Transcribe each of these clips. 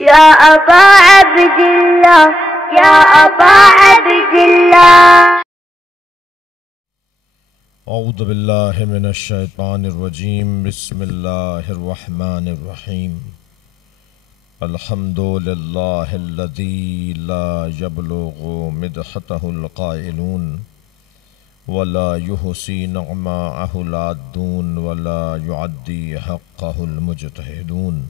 يا أبا عبد الله يا أبا عبد الله. اعوذ باللہ من الشیطان الرجیم. بسم اللہ الرحمن الرحیم. الحمد للہ الذی لا یبلغ مدحتہ القائلون ولا یحصی نعماءہ العادون ولا یعدی حقہ المجتہدون.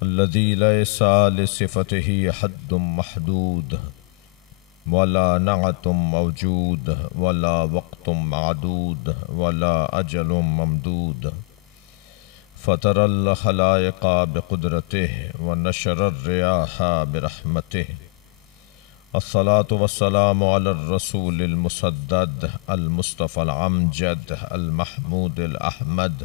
الذی لیس لصفتہ حد محدود ولا نعت موجود ولا وقت معدود ولا اجل ممدود. فطر الخلائق بقدرته ونشر الرياح برحمته. الصلاة والسلام على الرسول المسدد المصطفى الامجد المحمود الاحمد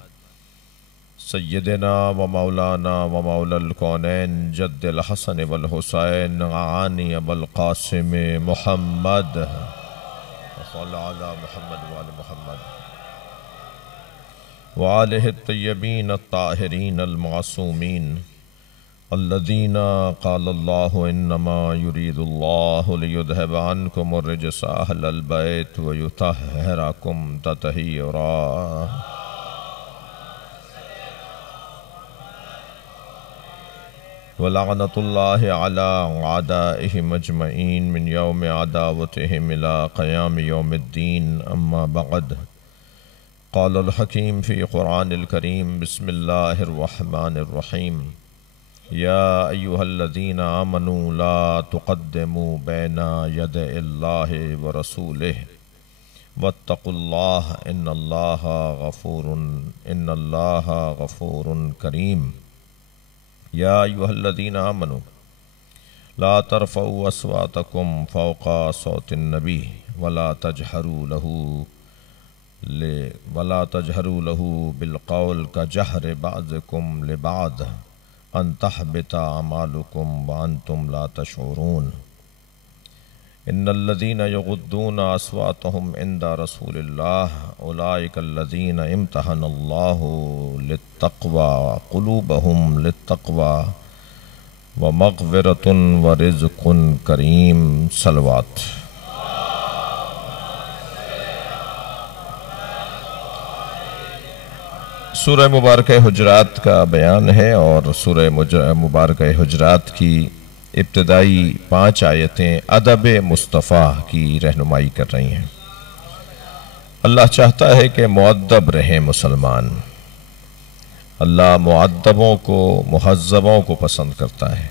سیدنا و مولانا و مولا الکونین جد الحسن والحسین عانی ابوالقاسم محمد صلی علی محمد وآل محمد وآلہ الطیبین الطاہرین المعصومین الذین قال اللہ انما یرید اللہ لیذہب عنکم الرجس اہل البیت ویطہرکم تطہیرا. وَلَعْنَةُ اللَّهِ عَلَىٰ أَعْدَائِهِمْ أَجْمَعِينَ مِنْ يَوْمِ عَدَاوَتِهِمْ إِلَىٰ قِيَامِ يَوْمِ الدِّينِ. أَمَّا بَعْدُ. قَالَ الْحَكِيمُ فِي قُرْآنِ الْكَرِيمِ. بسم اللَّهِ الرَّحْمَٰنِ الرَّحِيمِ. يَا أَيُّهَا الَّذِينَ آمَنُوا لَا تُقَدِّمُوا بَيْنَ يَدَيِ اللَّهِ وَرَسُولِهِ وَاتَّقُوا اللَّهَ إِنَّ اللَّهَ غَفُورٌ كَرِيمٌ. یا ایہا الذین آمنوا لا ترفعوا اصواتکم فوق صوت النبی ولا تجہروا له بالقول کجہر بعضکم لبعض ان تحبط اعمالکم وانتم لا تشعرون. ان الذین یغضون اصواتهم عند رسول اللہ اولئک الذین امتحن اللہ للتقوی قلوبهم للتقوی ومغفرۃ ورزق کریم. صلوات. سورہ مبارکہ حجرات کا بیان ہے اور سورہ مبارکہ حجرات کی ابتدائی 5 آیتیں ادب مصطفیٰ کی رہنمائی کر رہی ہیں. اللہ چاہتا ہے کہ مؤدب رہیں مسلمان. اللہ مؤدبوں کو مہذبوں کو پسند کرتا ہے.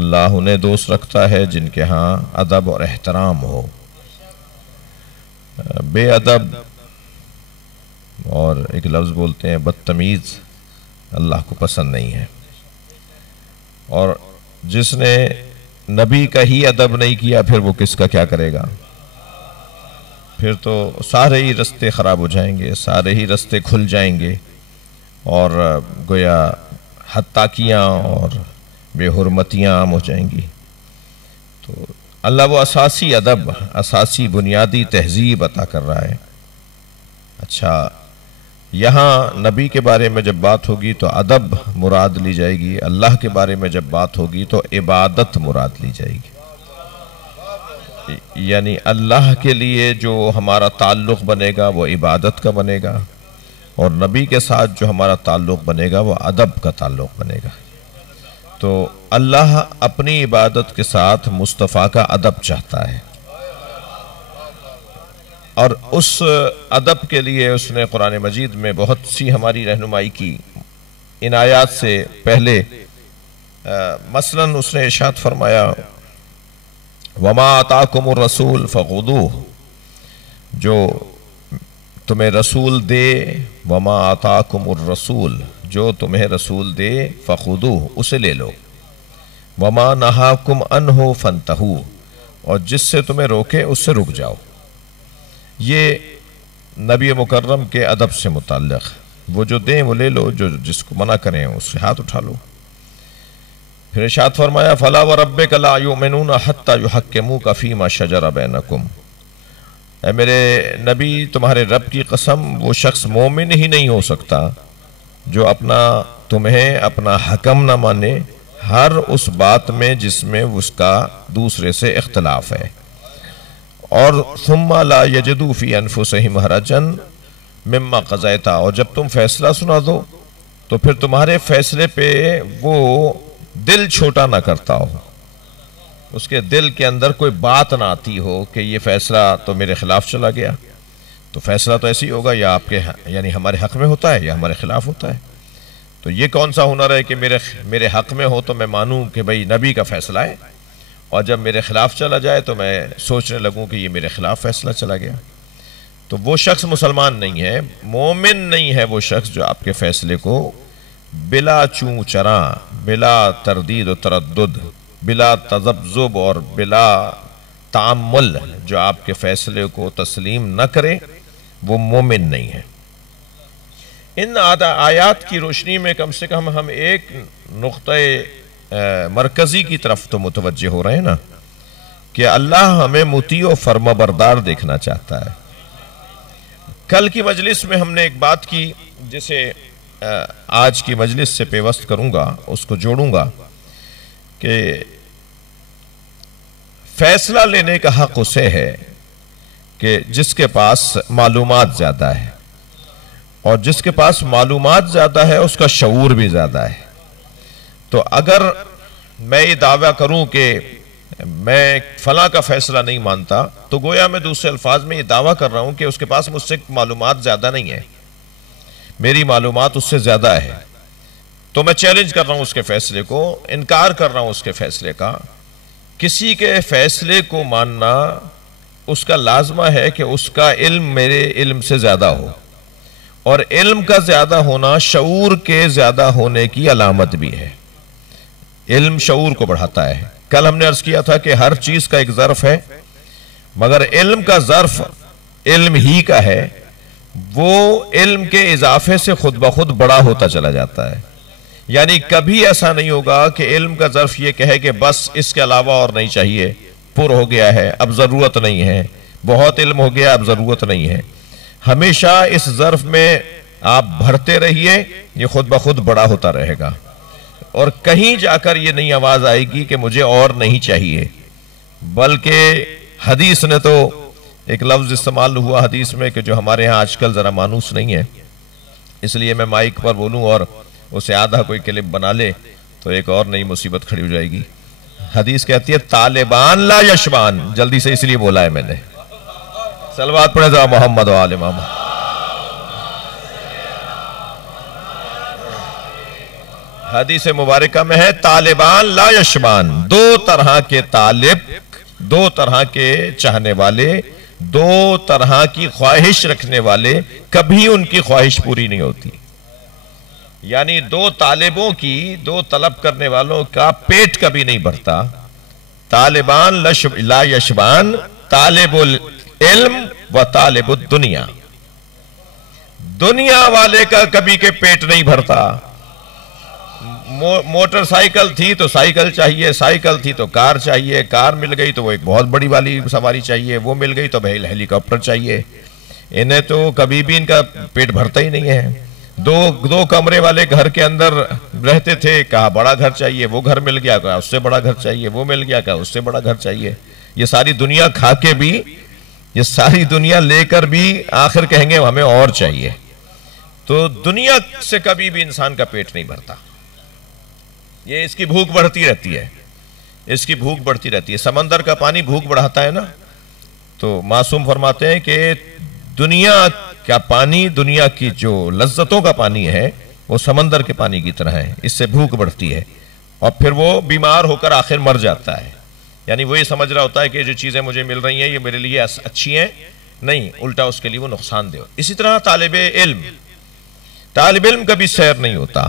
اللہ انہیں دوست رکھتا ہے جن کے ہاں ادب اور احترام ہو. بے ادب اور ایک لفظ بولتے ہیں بدتمیز اللہ کو پسند نہیں ہے. اور جس نے نبی کا ہی ادب نہیں کیا پھر وہ کس کا کیا کرے گا؟ پھر تو سارے ہی رستے خراب ہو جائیں گے، سارے ہی رستے کھل جائیں گے اور گویا حتاکیاں اور بے حرمتیاں عام ہو جائیں گی. تو اللہ وہ اساسی ادب، اساسی بنیادی تہذیب عطا کر رہا ہے. اچھا، یہاں نبی کے بارے میں جب بات ہوگی تو ادب مراد لی جائے گی، اللہ کے بارے میں جب بات ہوگی تو عبادت مراد لی جائے گی. یعنی اللہ کے لیے جو ہمارا تعلق بنے گا وہ عبادت کا بنے گا، اور نبی کے ساتھ جو ہمارا تعلق بنے گا وہ ادب کا تعلق بنے گا. تو اللہ اپنی عبادت کے ساتھ مصطفیٰ کا ادب چاہتا ہے، اور اس ادب کے لیے اس نے قرآن مجید میں بہت سی ہماری رہنمائی کی. ان آیات سے پہلے مثلاً اس نے ارشاد فرمایا وَمَا آتَاكُمُ الرَّسُولُ فَخُذُوهُ، جو تمہیں رسول دے، وَمَا آتَاكُمُ الرَّسُولُ، جو تمہیں رسول دے، فَخُذُوهُ، اسے لے لو، وَمَا نَهَاكُمْ عَنْهُ فَانْتَهُوا، اور جس سے تمہیں روکے اس سے رک جاؤ. یہ نبی مکرم کے ادب سے متعلق. وہ جو دیں وہ لے لو، جو جس کو منع کریں اس سے ہاتھ اٹھا لو. پھر ارشاد فرمایا فَلَا وَرَبِّكَ لَا يُؤْمِنُونَ حَتَّى يُحَكِّمُوكَ فِي مَا شَجَرَ بَيْنَكُمْ. اے میرے نبی، تمہارے رب کی قسم، وہ شخص مومن ہی نہیں ہو سکتا جو تمہیں اپنا حکم نہ مانے ہر اس بات میں جس میں اس کا دوسرے سے اختلاف ہے. اور ثم لا یجدوا فی انفسہم حرجا مما قضیت، اور جب تم فیصلہ سنا دو تو پھر تمہارے فیصلے پہ وہ دل چھوٹا نہ کرتا ہو، اس کے دل کے اندر کوئی بات نہ آتی ہو کہ یہ فیصلہ تو میرے خلاف چلا گیا. تو فیصلہ تو ایسی ہوگا یا آپ کے یعنی ہمارے حق میں ہوتا ہے یا ہمارے خلاف ہوتا ہے. تو یہ کون سا ہنر ہے کہ میرے حق میں ہو تو میں مانوں کہ بھئی نبی کا فیصلہ ہے، اور جب میرے خلاف چلا جائے تو میں سوچنے لگوں کہ یہ میرے خلاف فیصلہ چلا گیا. تو وہ شخص مسلمان نہیں ہے، مومن نہیں ہے وہ شخص جو آپ کے فیصلے کو بلا چوں چراں، بلا تردید و تردد، بلا تذبذب اور بلا تعمل جو آپ کے فیصلے کو تسلیم نہ کرے، وہ مومن نہیں ہے. ان آیات کی روشنی میں کم سے کم ہم ایک نقطہ مرکزی کی طرف تو متوجہ ہو رہے ہیں نا، کہ اللہ ہمیں مطیع و فرما بردار دیکھنا چاہتا ہے. کل کی مجلس میں ہم نے ایک بات کی جسے آج کی مجلس سے پیوست کروں گا، اس کو جوڑوں گا، کہ فیصلہ لینے کا حق اسے ہے کہ جس کے پاس معلومات زیادہ ہے، اور جس کے پاس معلومات زیادہ ہے اس کا شعور بھی زیادہ ہے. تو اگر میں یہ دعویٰ کروں کہ میں فلاں کا فیصلہ نہیں مانتا، تو گویا میں دوسرے الفاظ میں یہ دعویٰ کر رہا ہوں کہ اس کے پاس مجھ سے معلومات زیادہ نہیں ہے، میری معلومات اس سے زیادہ ہے. تو میں چیلنج کر رہا ہوں اس کے فیصلے کو، انکار کر رہا ہوں اس کے فیصلے کا. کسی کے فیصلے کو ماننا اس کا لازمہ ہے کہ اس کا علم میرے علم سے زیادہ ہو، اور علم کا زیادہ ہونا شعور کے زیادہ ہونے کی علامت بھی ہے. علم شعور کو بڑھاتا ہے. کل ہم نے عرض کیا تھا کہ ہر چیز کا ایک ظرف ہے، مگر علم کا ظرف علم ہی کا ہے، وہ علم کے اضافے سے خود بخود بڑا ہوتا چلا جاتا ہے. یعنی کبھی ایسا نہیں ہوگا کہ علم کا ظرف یہ کہے کہ بس اس کے علاوہ اور نہیں چاہیے، پر ہو گیا ہے، اب ضرورت نہیں ہے، بہت علم ہو گیا اب ضرورت نہیں ہے. ہمیشہ اس ظرف میں آپ بھرتے رہیے، یہ خود بخود بڑا ہوتا رہے گا، اور کہیں جا کر یہ نہیں آواز آئے گی کہ مجھے اور نہیں چاہیے. بلکہ حدیث نے تو ایک لفظ استعمال ہوا حدیث میں کہ جو ہمارے ہاں آج کل ذرا مانوس نہیں ہے، اس لیے میں مائک پر بولوں اور اسے آدھا کوئی کلپ بنا لے تو ایک اور نئی مصیبت کھڑی ہو جائے گی. حدیث کہتی ہے طالبان لا یشبان. جلدی سے اس لیے بولا ہے میں نے. صلوات پڑھیں ذرا محمد و آل محمد. حدیث مبارکہ میں ہے طالبان لا یشبان، دو طرح کے طالب، دو طرح کے چاہنے والے، دو طرح کی خواہش رکھنے والے، کبھی ان کی خواہش پوری نہیں ہوتی. یعنی دو طالبوں کی، دو طلب کرنے والوں کا پیٹ کبھی نہیں بھرتا. طالبان لا یشبان، طالب العلم و طالب الدنیا. دنیا والے کا کبھی کے پیٹ نہیں بھرتا. موٹر سائیکل تھی تو سائیکل چاہیے، سائیکل تھی تو کار چاہیے، کار مل گئی تو وہ ایک بہت بڑی والی سواری چاہیے، وہ مل گئی تو ہیلی کاپٹر چاہیے. انہیں تو کبھی بھی ان کا پیٹ بھرتا ہی نہیں ہے. دو کمرے والے گھر کے اندر رہتے تھے، کہا بڑا گھر چاہیے، وہ گھر مل گیا، کہا اس سے بڑا گھر چاہیے، وہ مل گیا، کہا اس سے بڑا گھر چاہیے. یہ ساری دنیا کھا کے بھی، یہ ساری دنیا لے کر بھی آخر کہیں گے ہمیں اور چاہیے. تو دنیا سے کبھی بھی انسان کا پیٹ نہیں بھرتا. یہ اس کی بھوک بڑھتی رہتی ہے، اس کی بھوک بڑھتی رہتی ہے. سمندر کا پانی بھوک بڑھاتا ہے نا. تو معصوم فرماتے ہیں کہ دنیا کا پانی، دنیا کی جو لذتوں کا پانی ہے وہ سمندر کے پانی کی طرح ہے، اس سے بھوک بڑھتی ہے اور پھر وہ بیمار ہو کر آخر مر جاتا ہے. یعنی وہ یہ سمجھ رہا ہوتا ہے کہ جو چیزیں مجھے مل رہی ہیں یہ میرے لیے اچھی ہیں، نہیں، الٹا اس کے لیے وہ نقصان دہ. اسی طرح طالب علم کبھی سیر نہیں ہوتا.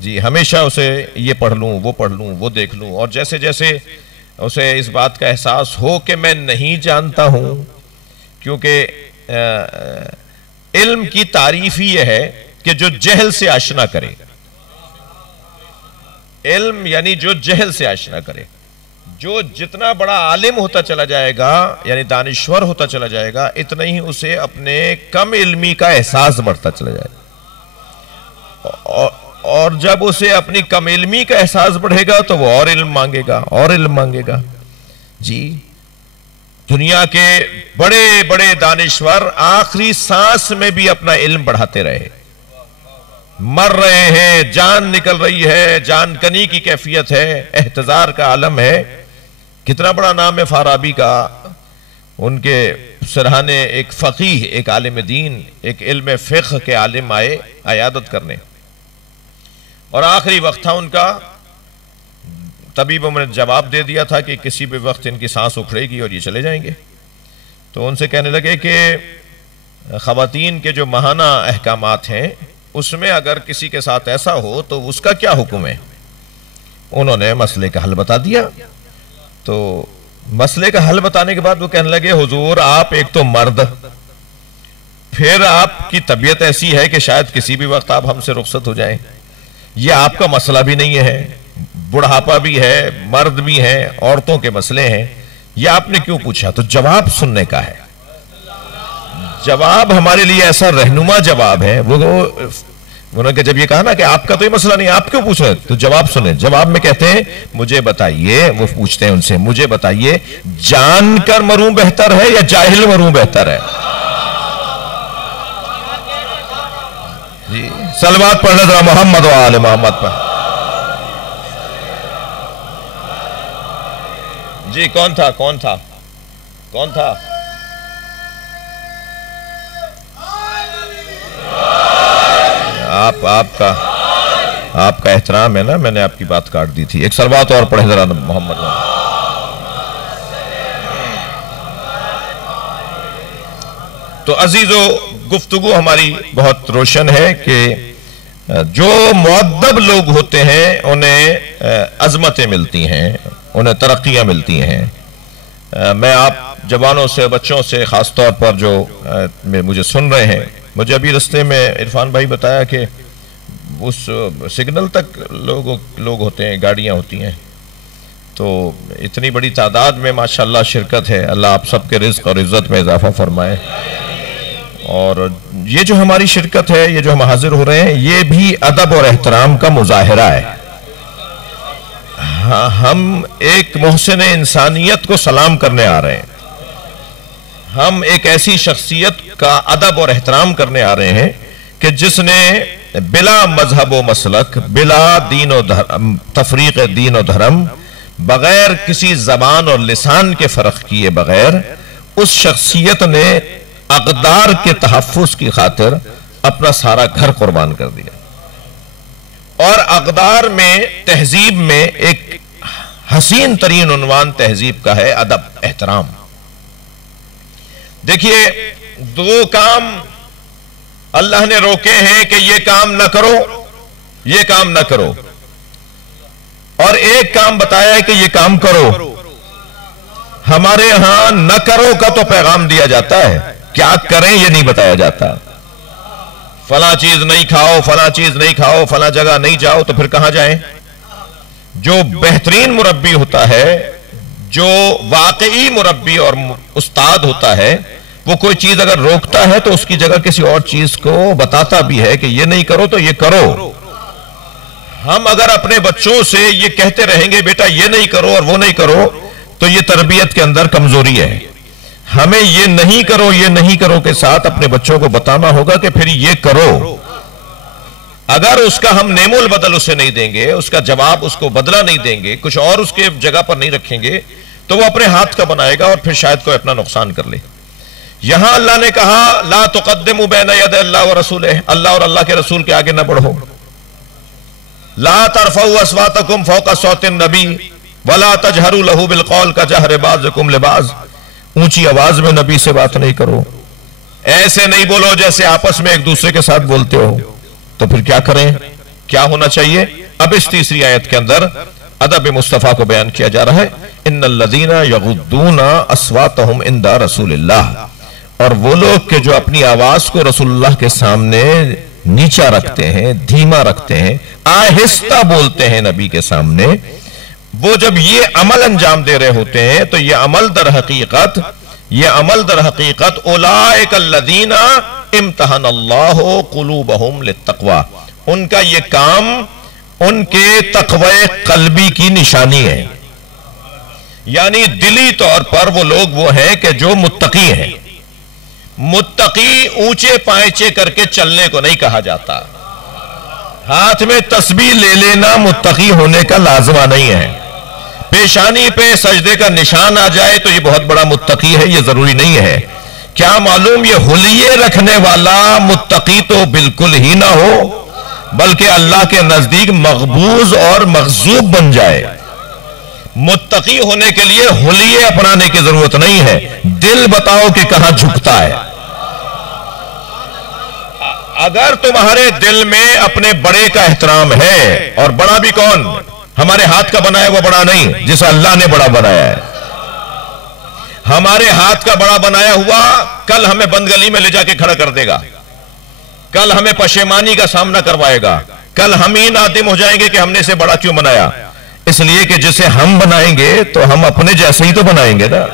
جی ہمیشہ اسے یہ پڑھ لوں، وہ پڑھ لوں، وہ دیکھ لوں، اور جیسے جیسے اسے اس بات کا احساس ہو کہ میں نہیں جانتا ہوں. کیونکہ علم کی تعریف ہی یہ ہے کہ جو جہل سے آشنا کرے. علم یعنی جو جہل سے آشنا کرے. جو جتنا بڑا عالم ہوتا چلا جائے گا، یعنی دانشور ہوتا چلا جائے گا، اتنا ہی اسے اپنے کم علمی کا احساس بڑھتا چلا جائے گا. اور جب اسے اپنی کم علمی کا احساس بڑھے گا تو وہ اور علم مانگے گا، اور علم مانگے گا۔ جی دنیا کے بڑے بڑے دانشور آخری سانس میں بھی اپنا علم بڑھاتے رہے، مر رہے ہیں، جان نکل رہی ہے، جان کنی کی کیفیت ہے، احتضار کا عالم ہے۔ کتنا بڑا نام ہے فارابی کا، ان کے سرہانے ایک فقیہ، ایک عالم دین، ایک علم فقہ کے عالم آئے عیادت کرنے، اور آخری وقت تھا ان کا۔ طبیبوں نے جواب دے دیا تھا کہ کسی بھی وقت ان کی سانس اکھڑے گی اور یہ چلے جائیں گے۔ تو ان سے کہنے لگے کہ خواتین کے جو ماہانہ احکامات ہیں اس میں اگر کسی کے ساتھ ایسا ہو تو اس کا کیا حکم ہے؟ انہوں نے مسئلے کا حل بتا دیا۔ تو مسئلے کا حل بتانے کے بعد وہ کہنے لگے حضور آپ ایک تو مرد، پھر آپ کی طبیعت ایسی ہے کہ شاید کسی بھی وقت آپ ہم سے رخصت ہو جائیں، یہ آپ کا مسئلہ بھی نہیں ہے، بڑھاپا بھی ہے، مرد بھی ہیں، عورتوں کے مسئلے ہیں، یہ آپ نے کیوں پوچھا؟ تو جواب سننے کا ہے، جواب ہمارے لیے ایسا رہنما جواب ہے۔ انہوں نے جب یہ کہا نا کہ آپ کا تو یہ مسئلہ نہیں، آپ کیوں پوچھ رہے؟ تو جواب سنیں، جواب میں کہتے ہیں مجھے بتائیے، وہ پوچھتے ہیں ان سے مجھے بتائیے جان کر مروں بہتر ہے یا جاہل مروں بہتر ہے؟ جی صلوات پڑھنا ذرا محمد و آل محمد پر۔ جی کون تھا کون تھا کون تھا؟ آپ کا احترام ہے نا، میں نے آپ کی بات کاٹ دی تھی۔ ایک صلوات اور پڑھیں ذرا محمد۔ تو عزیزو گفتگو ہماری بہت روشن ہے کہ جو مؤدب لوگ ہوتے ہیں انہیں عظمتیں ملتی ہیں، انہیں ترقیاں ملتی ہیں۔ میں آپ جوانوں سے، بچوں سے، خاص طور پر جو مجھے سن رہے ہیں، مجھے ابھی رستے میں عرفان بھائی بتایا کہ اس سگنل تک لوگ ہوتے ہیں، گاڑیاں ہوتی ہیں، تو اتنی بڑی تعداد میں ماشاءاللہ شرکت ہے۔ اللہ آپ سب کے رزق اور عزت میں اضافہ فرمائے۔ اور یہ جو ہماری شرکت ہے، یہ جو ہم حاضر ہو رہے ہیں، یہ بھی ادب اور احترام کا مظاہرہ ہے۔ ہم ایک محسن انسانیت کو سلام کرنے آ رہے ہیں، ہم ایک ایسی شخصیت کا ادب اور احترام کرنے آ رہے ہیں کہ جس نے بلا مذہب و مسلک، بلا دین و تفریق دین و دھرم، بغیر کسی زبان اور لسان کے فرق کیے بغیر، اس شخصیت نے اقدار کے تحفظ کی خاطر اپنا سارا گھر قربان کر دیا۔ اور اقدار میں، تہذیب میں ایک حسین ترین عنوان تہذیب کا ہے ادب، احترام۔ دیکھیے دو کام اللہ نے روکے ہیں کہ یہ کام نہ کرو، یہ کام نہ کرو، اور ایک کام بتایا ہے کہ یہ کام کرو۔ ہمارے ہاں نہ کرو کا تو پیغام دیا جاتا ہے، کیا کریں یہ نہیں بتایا جاتا۔ فلاں چیز نہیں کھاؤ، فلاں چیز نہیں کھاؤ، فلاں جگہ نہیں جاؤ، تو پھر کہاں جائیں؟ جو بہترین مربی ہوتا ہے، جو واقعی مربی اور استاد ہوتا ہے، وہ کوئی چیز اگر روکتا ہے تو اس کی جگہ کسی اور چیز کو بتاتا بھی ہے کہ یہ نہیں کرو تو یہ کرو۔ ہم اگر اپنے بچوں سے یہ کہتے رہیں گے بیٹا یہ نہیں کرو اور وہ نہیں کرو، تو یہ تربیت کے اندر کمزوری ہے۔ ہمیں یہ نہیں کرو، یہ نہیں کرو کے ساتھ اپنے بچوں کو بتانا ہوگا کہ پھر یہ کرو۔ اگر اس کا ہم نعم البدل اسے نہیں دیں گے، اس کا جواب، اس کو بدلہ نہیں دیں گے، کچھ اور اس کے جگہ پر نہیں رکھیں گے، تو وہ اپنے ہاتھ کا بنائے گا اور پھر شاید کوئی اپنا نقصان کر لے۔ یہاں اللہ نے کہا لا تقدموا بین ید اللہ ورسولہ، اللہ اور اللہ کے رسول کے آگے نہ بڑھو۔ لا ترفعوا اصواتکم فوق صوت النبی ولا تجہروا لہ بالقول کجہر بعضکم لبعض، اونچی آواز میں نبی سے بات نہیں کرو، ایسے نہیں بولو جیسے آپس میں ایک دوسرے کے ساتھ بولتے ہو۔ تو پھر کیا کریں، کیا ہونا چاہیے؟ اب اس تیسری آیت کے اندر ادب مصطفیٰ کو بیان کیا جا رہا ہے، ان الذین یغضون اصواتہم عند رسول اللہ، اور وہ لوگ کہ جو اپنی آواز کو رسول اللہ کے سامنے نیچا رکھتے ہیں، دھیما رکھتے ہیں، آہستہ بولتے ہیں نبی کے سامنے، وہ جب یہ عمل انجام دے رہے ہوتے ہیں تو یہ عمل در حقیقت اولئک الذین امتحن اللہ قلوبہم للتقوی، ان کا یہ کام ان کے تقوی قلبی کی نشانی ہے، یعنی دلی طور پر وہ لوگ وہ ہیں کہ جو متقی ہیں۔ متقی اونچے پائچے کر کے چلنے کو نہیں کہا جاتا، ہاتھ میں تسبیح لے لینا متقی ہونے کا لازمہ نہیں ہے، پیشانی پہ سجدے کا نشان آ جائے تو یہ بہت بڑا متقی ہے، یہ ضروری نہیں ہے۔ کیا معلوم یہ حلیے رکھنے والا متقی تو بالکل ہی نہ ہو، بلکہ اللہ کے نزدیک مغبوض اور مغضوب بن جائے۔ متقی ہونے کے لیے حلیے اپنانے کی ضرورت نہیں ہے، دل بتاؤ کہ کہاں جھکتا ہے۔ اگر تمہارے دل میں اپنے بڑے کا احترام ہے، اور بڑا بھی کون؟ ہمارے ہاتھ کا بنایا وہ بڑا نہیں، جسے اللہ نے بڑا بنایا ہے۔ ہمارے ہاتھ کا بڑا بنایا ہوا کل ہمیں بند گلی میں لے جا کے کھڑا کر دے گا، کل ہمیں پشیمانی کا سامنا کروائے گا، کل ہم ہی نادم ہو جائیں گے کہ ہم نے اسے بڑا کیوں بنایا۔ اس لیے کہ جسے ہم بنائیں گے تو ہم اپنے جیسے ہی تو بنائیں گے نا۔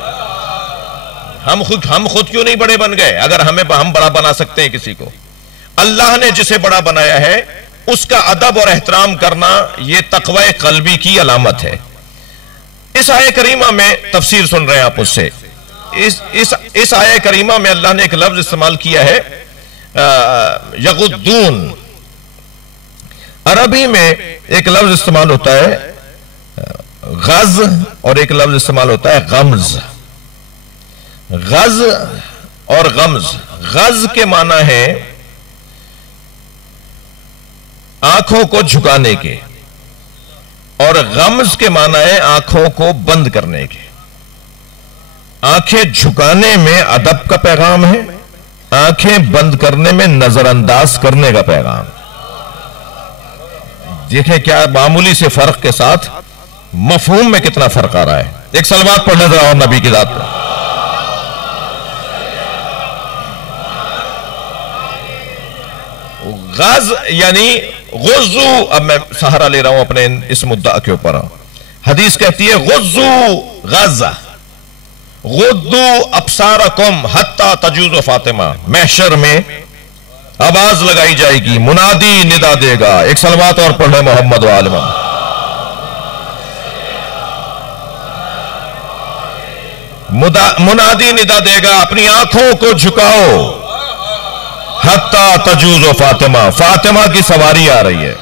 ہم خود کیوں نہیں بڑے بن گئے اگر ہم بڑا بنا سکتے ہیں کسی کو؟ اللہ نے جسے بڑا بنایا ہے اس کا ادب اور احترام کرنا یہ تقوی قلبی کی علامت ہے۔ اس آیہ کریمہ میں تفسیر سن رہے ہیں آپ اس سے، اس آیہ کریمہ میں اللہ نے ایک لفظ استعمال کیا ہے یغضون۔ عربی میں ایک لفظ استعمال ہوتا ہے غز اور ایک لفظ استعمال ہوتا ہے غمز۔ غز اور غمز، غز کے معنی ہے آنکھوں کو جھکانے کے، اور غمز کے معنی ہے آنکھوں کو بند کرنے کے۔ آنکھیں جھکانے میں ادب کا پیغام ہے، آنکھیں بند کرنے میں نظر انداز کرنے کا پیغام۔ دیکھیں کیا معمولی سے فرق کے ساتھ مفہوم میں کتنا فرق آ رہا ہے۔ ایک صلوات پڑھ ذرا اور نبی کی ذات پر۔ غز یعنی غزو، اب میں سہارا لے رہا ہوں اپنے اس مدعا کے اوپر۔ حدیث کہتی ہے غزو غزہ غدو ابصارکم حتی تجوز فاطمہ۔ محشر میں آواز لگائی جائے گی، منادی ندا دے گا۔ ایک صلوات اور پڑھے محمد و آل محمد۔ منادی ندا دے گا اپنی آنکھوں کو جھکاؤ، حتی تجوز فاطمہ، فاطمہ کی سواری آ رہی ہے۔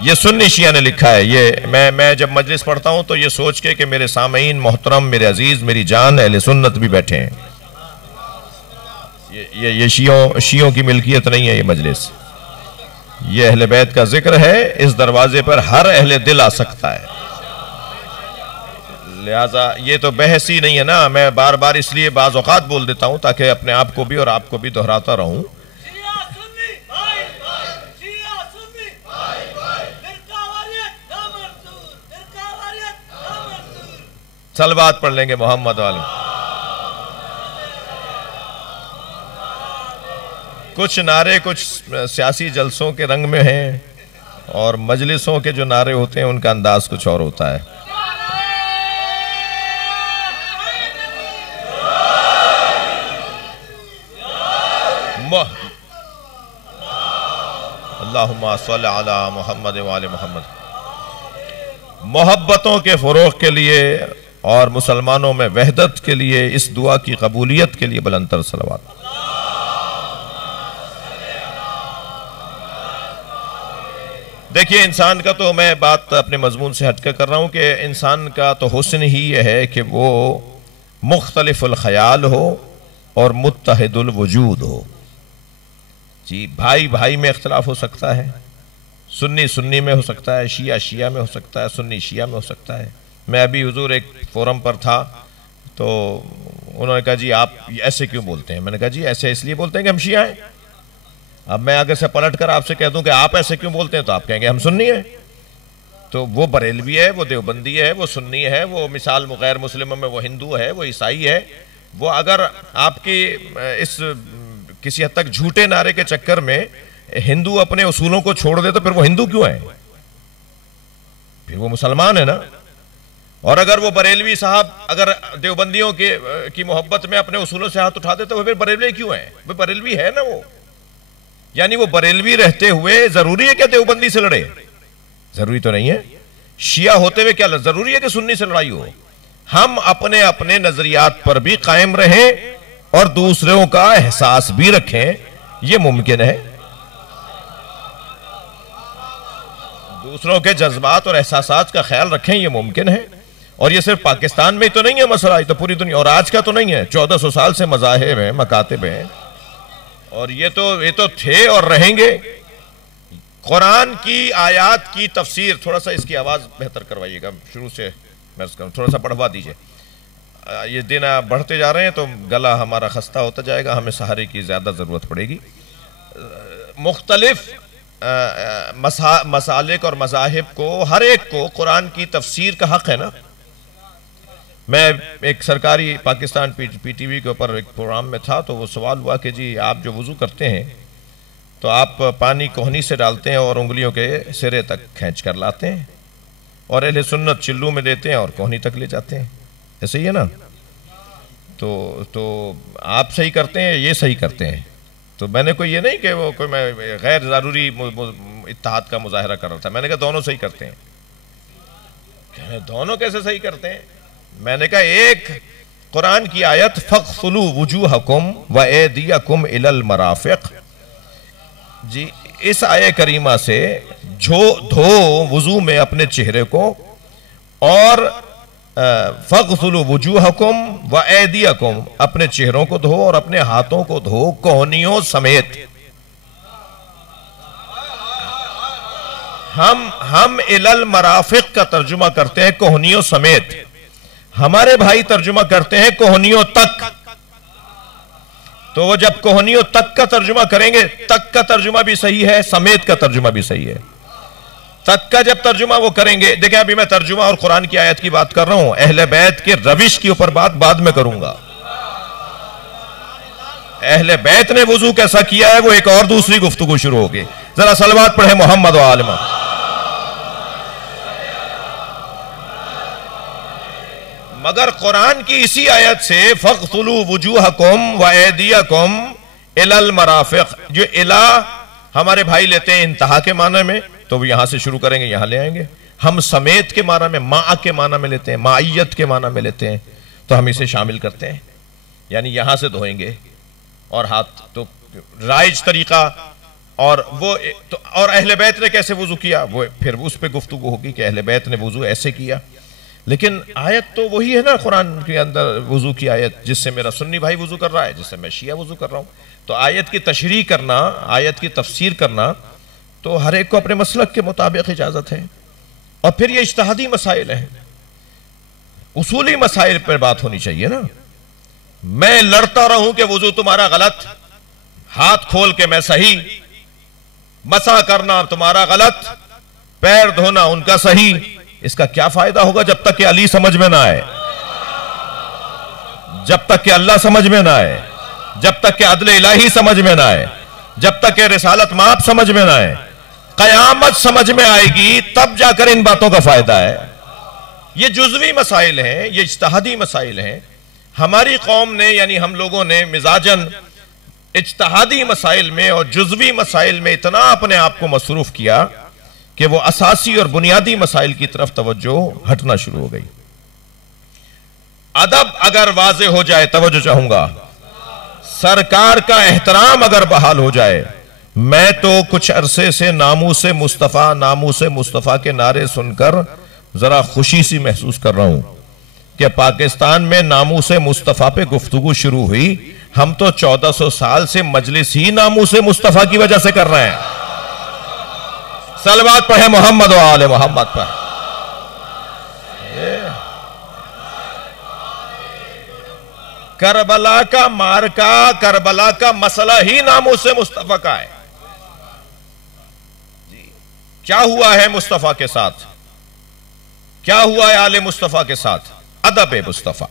یہ سنی شیعہ نے لکھا ہے۔ یہ میں جب مجلس پڑھتا ہوں تو یہ سوچ کے کہ میرے سامعین محترم، میرے عزیز، میری جان اہل سنت بھی بیٹھے ہیں، یہ شیعوں کی ملکیت نہیں ہے یہ مجلس، یہ اہل بیت کا ذکر ہے۔ اس دروازے پر ہر اہل دل آ سکتا ہے، لہذا یہ تو بحث ہی نہیں ہے نا۔ میں بار بار اس لیے بعض اوقات بول دیتا ہوں تاکہ اپنے آپ کو بھی اور آپ کو بھی دہراتا رہوں۔ صلوات پڑھ لیں گے محمد والے۔ کچھ نعرے کچھ سیاسی جلسوں کے رنگ میں ہیں، اور مجلسوں کے جو نعرے ہوتے ہیں ان کا انداز کچھ اور ہوتا ہے۔ اللہم صلی علی محمد وآل محمد۔ محبتوں کے فروغ کے لیے اور مسلمانوں میں وحدت کے لیے، اس دعا کی قبولیت کے لیے بلند تر صلوات۔ دیکھیے انسان کا تو، میں بات اپنے مضمون سے ہٹ کر کر رہا ہوں کہ انسان کا تو حسن ہی یہ ہے کہ وہ مختلف الخیال ہو اور متحد الوجود ہو۔ جی، بھائی بھائی میں اختلاف ہو سکتا ہے، سنی سنی میں ہو سکتا ہے، شیعہ شیعہ میں ہو سکتا ہے، سنی شیعہ میں ہو سکتا ہے۔ میں ابھی حضور ایک فورم پر تھا تو انہوں نے کہا جی آپ ایسے کیوں بولتے ہیں؟ میں نے کہا جی ایسے اس لیے بولتے ہیں کہ ہم شیعہ ہیں۔ اب میں آگے سے پلٹ کر آپ سے کہہ دوں کہ آپ ایسے کیوں بولتے ہیں تو آپ کہیں گے ہم سنی ہیں۔ تو وہ بریلوی ہے، وہ دیوبندی ہے، وہ سنی ہے، وہ مثال غیر مسلموں میں وہ ہندو ہے، وہ عیسائی ہے۔ وہ اگر آپ کی اس کسی حد تک جھوٹے نعرے کے چکر میں ہندو اپنے اصولوں کو چھوڑ دے تو پھر وہ ہندو کیوں ہے؟ پھر وہ مسلمان ہے نا۔ اور اگر وہ بریلوی صاحب اگر دیوبندیوں کی محبت میں اپنے اصولوں سے ہاتھ اٹھا دے تو وہ پھر بریلوی کیوں ہے؟ وہ بریلوی ہے نا وہ۔ یعنی وہ بریلوی رہتے ہوئے ضروری ہے کہ دیوبندی سے لڑے؟ ضروری تو نہیں ہے. شیعہ ہوتے ہوئے کیا ضروری ہے کہ سنی سے لڑائی ہو؟ ہم اپنے اپنے نظریات پر بھی قائم رہیں اور دوسروں کا احساس بھی رکھیں. یہ ممکن ہے. دوسروں کے جذبات اور احساسات کا خیال رکھیں، یہ ممکن ہے. اور یہ صرف پاکستان میں تو نہیں ہے مسئلہ، یہ تو پوری دنیا، اور آج کا تو نہیں ہے. 1400 سال سے مذاہب ہیں، مکاتب ہیں، اور یہ تو تھے اور رہیں گے. قرآن کی آیات کی تفسیر، تھوڑا سا اس کی آواز بہتر کروائیے گا، شروع سے میں تھوڑا سا پڑھوا دیجئے. یہ دن بڑھتے جا رہے ہیں تو گلا ہمارا خستہ ہوتا جائے گا، ہمیں سہارے کی زیادہ ضرورت پڑے گی. مختلف مسالک اور مذاہب کو، ہر ایک کو قرآن کی تفسیر کا حق ہے نا. میں ایک سرکاری پاکستان پی ٹی وی کے اوپر ایک پروگرام میں تھا، تو وہ سوال ہوا کہ جی آپ جو وضو کرتے ہیں تو آپ پانی کوہنی سے ڈالتے ہیں اور انگلیوں کے سرے تک کھینچ کر لاتے ہیں، اور اہل سنت چلو میں دیتے ہیں اور کوہنی تک لے جاتے ہیں. ایسے ہی ہے نا؟ تو آپ صحیح کرتے ہیں، یہ صحیح کرتے ہیں. تو میں نے کوئی یہ نہیں کہ وہ کوئی میں غیر ضروری اتحاد کا مظاہرہ کر رہا تھا. میں نے کہا دونوں صحیح کرتے ہیں. کہنے دونوں کیسے صحیح کرتے ہیں؟ میں نے کہا ایک قرآن کی آیت فَاغْسِلُوا وُجُوهَكُمْ وَأَيْدِيَكُمْ إِلَى الْمَرَافِقِ، جی اس آیہ کریمہ سے دھو وضو میں اپنے چہرے کو، اور فَاغْسِلُوا وُجُوهَكُمْ وَأَيْدِيَكُمْ اپنے چہروں کو دھو اور اپنے ہاتھوں کو دھو کوہنیوں سمیت. ہم اِلَى الْمَرَافِقِ کا ترجمہ کرتے ہیں کوہنیوں سمیت، ہمارے بھائی ترجمہ کرتے ہیں کوہنیوں تک. تو وہ جب کوہنیوں تک کا ترجمہ کریں گے، تک کا ترجمہ بھی صحیح ہے، سمیت کا ترجمہ بھی صحیح ہے. تک کا جب ترجمہ وہ کریں گے، دیکھیں ابھی میں ترجمہ اور قرآن کی آیت کی بات کر رہا ہوں، اہل بیت کے روش کی اوپر بات بعد میں کروں گا. اہل بیت نے وضو کیسا کیا ہے وہ ایک اور دوسری گفتگو شروع ہوگی. ذرا صلوات پڑھیں محمد و آل محمد. مگر قرآن کی اسی آیت سے فَاغْسِلُوا وُجُوهَكُمْ وَأَيْدِيَكُمْ إِلَى الْمَرَافِقِ، جو الہ ہمارے بھائی لیتے ہیں انتہا کے معنی میں، تو وہ یہاں سے شروع کریں گے، یہاں لے آئیں گے. ہم سمیت کے معنی میں، ماء کے معنی میں لیتے ہیں، مائیت کے معنی میں لیتے ہیں، تو ہم اسے شامل کرتے ہیں. یعنی یہاں سے دھوئیں گے اور ہاتھ، تو رائج طریقہ. اور اہل بیت نے کیسے وضو کیا، وہ پھر اس پہ گفتگو ہوگی کہ اہل بیت نے وضو ایسے کیا. لیکن آیت تو وہی ہے نا قرآن کے اندر وضو کی آیت، جس سے میرا سنی بھائی وضو کر رہا ہے، جس سے میں شیعہ وضو کر رہا ہوں. تو آیت کی تشریح کرنا، آیت کی تفسیر کرنا، تو ہر ایک کو اپنے مسلک کے مطابق اجازت ہے. اور پھر یہ اجتہادی مسائل ہیں، اصولی مسائل پر بات ہونی چاہیے نا. میں لڑتا رہوں کہ وضو تمہارا غلط، ہاتھ کھول کے میں صحیح، مسح کرنا تمہارا غلط، پیر دھونا ان کا صحیح، اس کا کیا فائدہ ہوگا جب تک کہ علی سمجھ میں نہ آئے، جب تک کہ اللہ سمجھ میں نہ آئے، جب تک کہ عدل الہی سمجھ میں نہ آئے، جب تک کہ رسالت مآب سمجھ میں نہ آئے. قیامت سمجھ میں آئے گی تب جا کر ان باتوں کا فائدہ ہے. یہ جزوی مسائل ہیں، یہ اجتہادی مسائل ہیں. ہماری قوم نے، یعنی ہم لوگوں نے مزاجاً اجتہادی مسائل میں اور جزوی مسائل میں اتنا اپنے آپ کو مصروف کیا کہ وہ اساسی اور بنیادی مسائل کی طرف توجہ ہٹنا شروع ہو گئی. ادب اگر واضح ہو جائے، توجہ چاہوں گا، سرکار کا احترام اگر بحال ہو جائے. میں تو کچھ عرصے سے ناموس مصطفیٰ، ناموس مصطفیٰ کے نعرے سن کر ذرا خوشی سی محسوس کر رہا ہوں کہ پاکستان میں ناموس مصطفیٰ پہ گفتگو شروع ہوئی. ہم تو 1400 سال سے مجلس ہی ناموس مصطفیٰ کی وجہ سے کر رہے ہیں. صلوات پڑھیں محمد و آل محمد پر. کربلا کا مارکا، کربلا کا مسئلہ ہی ناموس مصطفیٰ کا ہے. کیا ہوا ہے مصطفیٰ کے ساتھ؟ کیا ہوا ہے آل مصطفیٰ کے ساتھ؟ ادب مصطفیٰ.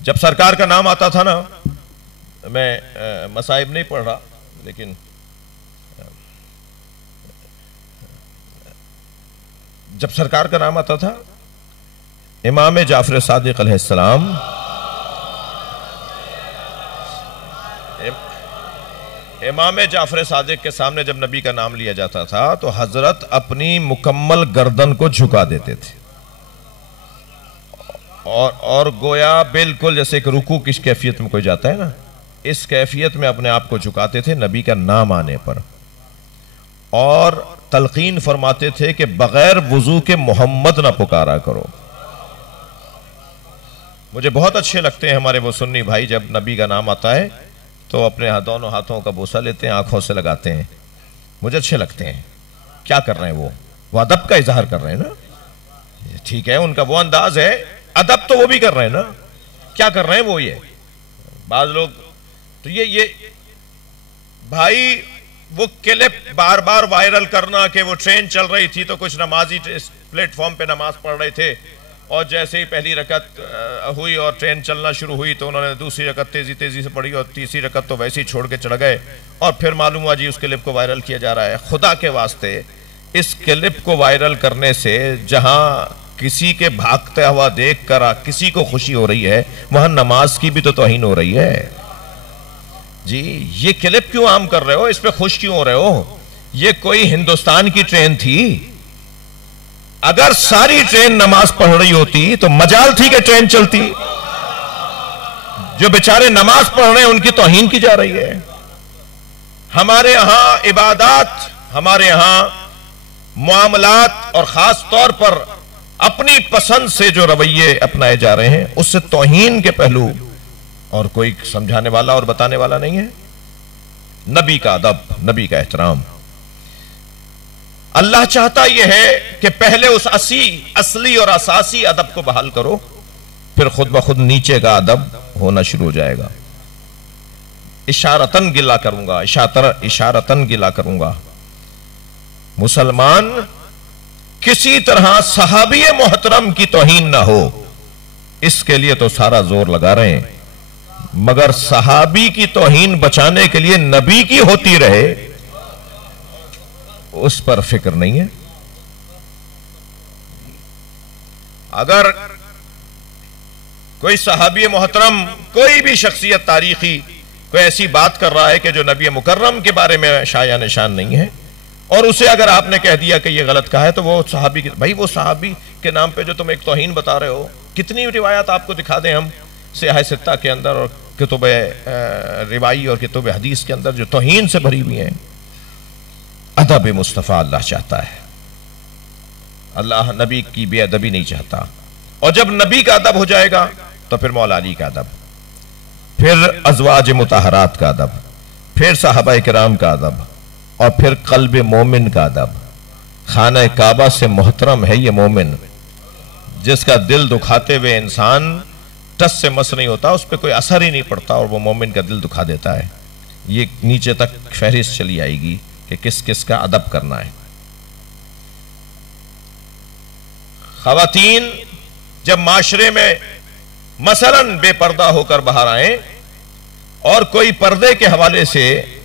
جب سرکار کا نام آتا تھا نا، میں مصائب نہیں پڑھ رہا، لیکن جب سرکار کا نام آتا تھا، امام جعفر صادق علیہ السلام، امام جعفر صادق کے سامنے جب نبی کا نام لیا جاتا تھا تو حضرت اپنی مکمل گردن کو جھکا دیتے تھے اور گویا بالکل جیسے ایک رکوع کی کیفیت میں کوئی جاتا ہے نا، اس کیفیت میں اپنے آپ کو جھکاتے تھے نبی کا نام آنے پر، اور تلقین فرماتے تھے کہ بغیر وضو کے محمد نہ پکارا کرو۔ مجھے بہت اچھے لگتے ہیں ہمارے وہ سنی بھائی، جب نبی کا نام آتا ہے تو اپنے دونوں ہاتھوں کا بوسہ لیتے ہیں، آنکھوں سے لگاتے ہیں، مجھے اچھے لگتے ہیں۔ کیا کر رہے ہیں؟ وہ ادب کا اظہار کر رہے ہیں نا، ٹھیک ہے، ان کا وہ انداز ہے، ادب تو وہ بھی کر رہے ہیں نا۔ کیا کر رہے ہیں وہ؟ یہ بعض لوگ تو یہ بھائی وہ کلپ بار بار وائرل کرنا کہ وہ ٹرین چل رہی تھی تو کچھ نمازی پلیٹ فارم پہ نماز پڑھ رہے تھے، اور جیسے ہی پہلی رکعت ہوئی اور ٹرین چلنا شروع ہوئی تو انہوں نے دوسری رکعت تیزی تیزی سے پڑھی اور تیسری رکعت تو ویسے ہی چھوڑ کے چڑھ گئے، اور پھر معلوم ہوا جی اس کلپ کو وائرل کیا جا رہا ہے۔ خدا کے واسطے اس کلپ کو وائرل کرنے سے جہاں کسی کے بھاگتا ہوا دیکھ کر کسی کو خوشی ہو رہی ہے، وہاں نماز کی بھی تو توہین ہو رہی ہے جی۔ یہ کلپ کیوں عام کر رہے ہو؟ اس پہ خوش کیوں ہو رہے ہو؟ یہ کوئی ہندوستان کی ٹرین تھی؟ اگر ساری ٹرین نماز پڑھ رہی ہوتی تو مجال تھی کہ ٹرین چلتی۔ جو بیچارے نماز پڑھ رہے ہیں ان کی توہین کی جا رہی ہے۔ ہمارے ہاں عبادات، ہمارے ہاں معاملات، اور خاص طور پر اپنی پسند سے جو رویے اپنائے جا رہے ہیں اس سے توہین کے پہلو اور کوئی سمجھانے والا اور بتانے والا نہیں ہے۔ نبی کا ادب، نبی کا احترام، اللہ چاہتا یہ ہے کہ پہلے اس اصلی اور اساسی ادب کو بحال کرو، پھر خود بخود نیچے کا ادب ہونا شروع ہو جائے گا۔ اشارتن گلا کروں گا، اشارتن گلا کروں گا، مسلمان کسی طرح صحابی محترم کی توہین نہ ہو، اس کے لیے تو سارا زور لگا رہے ہیں، مگر صحابی کی توہین بچانے کے لیے نبی کی ہوتی رہے اس پر فکر نہیں ہے۔ اگر کوئی صحابی محترم، کوئی بھی شخصیت تاریخی کوئی ایسی بات کر رہا ہے کہ جو نبی مکرم کے بارے میں شایع نشان نہیں ہے، اور اسے اگر آپ نے کہہ دیا کہ یہ غلط کہا ہے، تو وہ صحابی بھائی وہ صحابی کے نام پہ جو تم ایک توہین بتا رہے ہو، کتنی روایات آپ کو دکھا دیں ہم سیاہ ستہ کے اندر اور کتب روائی اور کتب حدیث کے اندر جو توہین سے بھری ہوئی ہیں۔ ادب مصطفیٰ اللہ چاہتا ہے، اللہ نبی کی بے ادبی نہیں چاہتا۔ اور جب نبی کا ادب ہو جائے گا تو پھر مولا علی کا ادب، پھر ازواج مطہرات کا ادب، پھر صحابہ کرام کا ادب، اور پھر قلب مومن کا ادب۔ خانہ کعبہ سے محترم ہے یہ مومن، جس کا دل دکھاتے ہوئے انسان ٹس سے مس نہیں ہوتا، اس پہ کوئی اثر ہی نہیں پڑتا، اور وہ مومن کا دل دکھا دیتا ہے۔ یہ نیچے تک فہرست چلی آئے گی کہ کس کس کا ادب کرنا ہے۔ خواتین جب معاشرے میں مثلاً بے پردہ ہو کر باہر آئیں اور کوئی پردے کے حوالے سے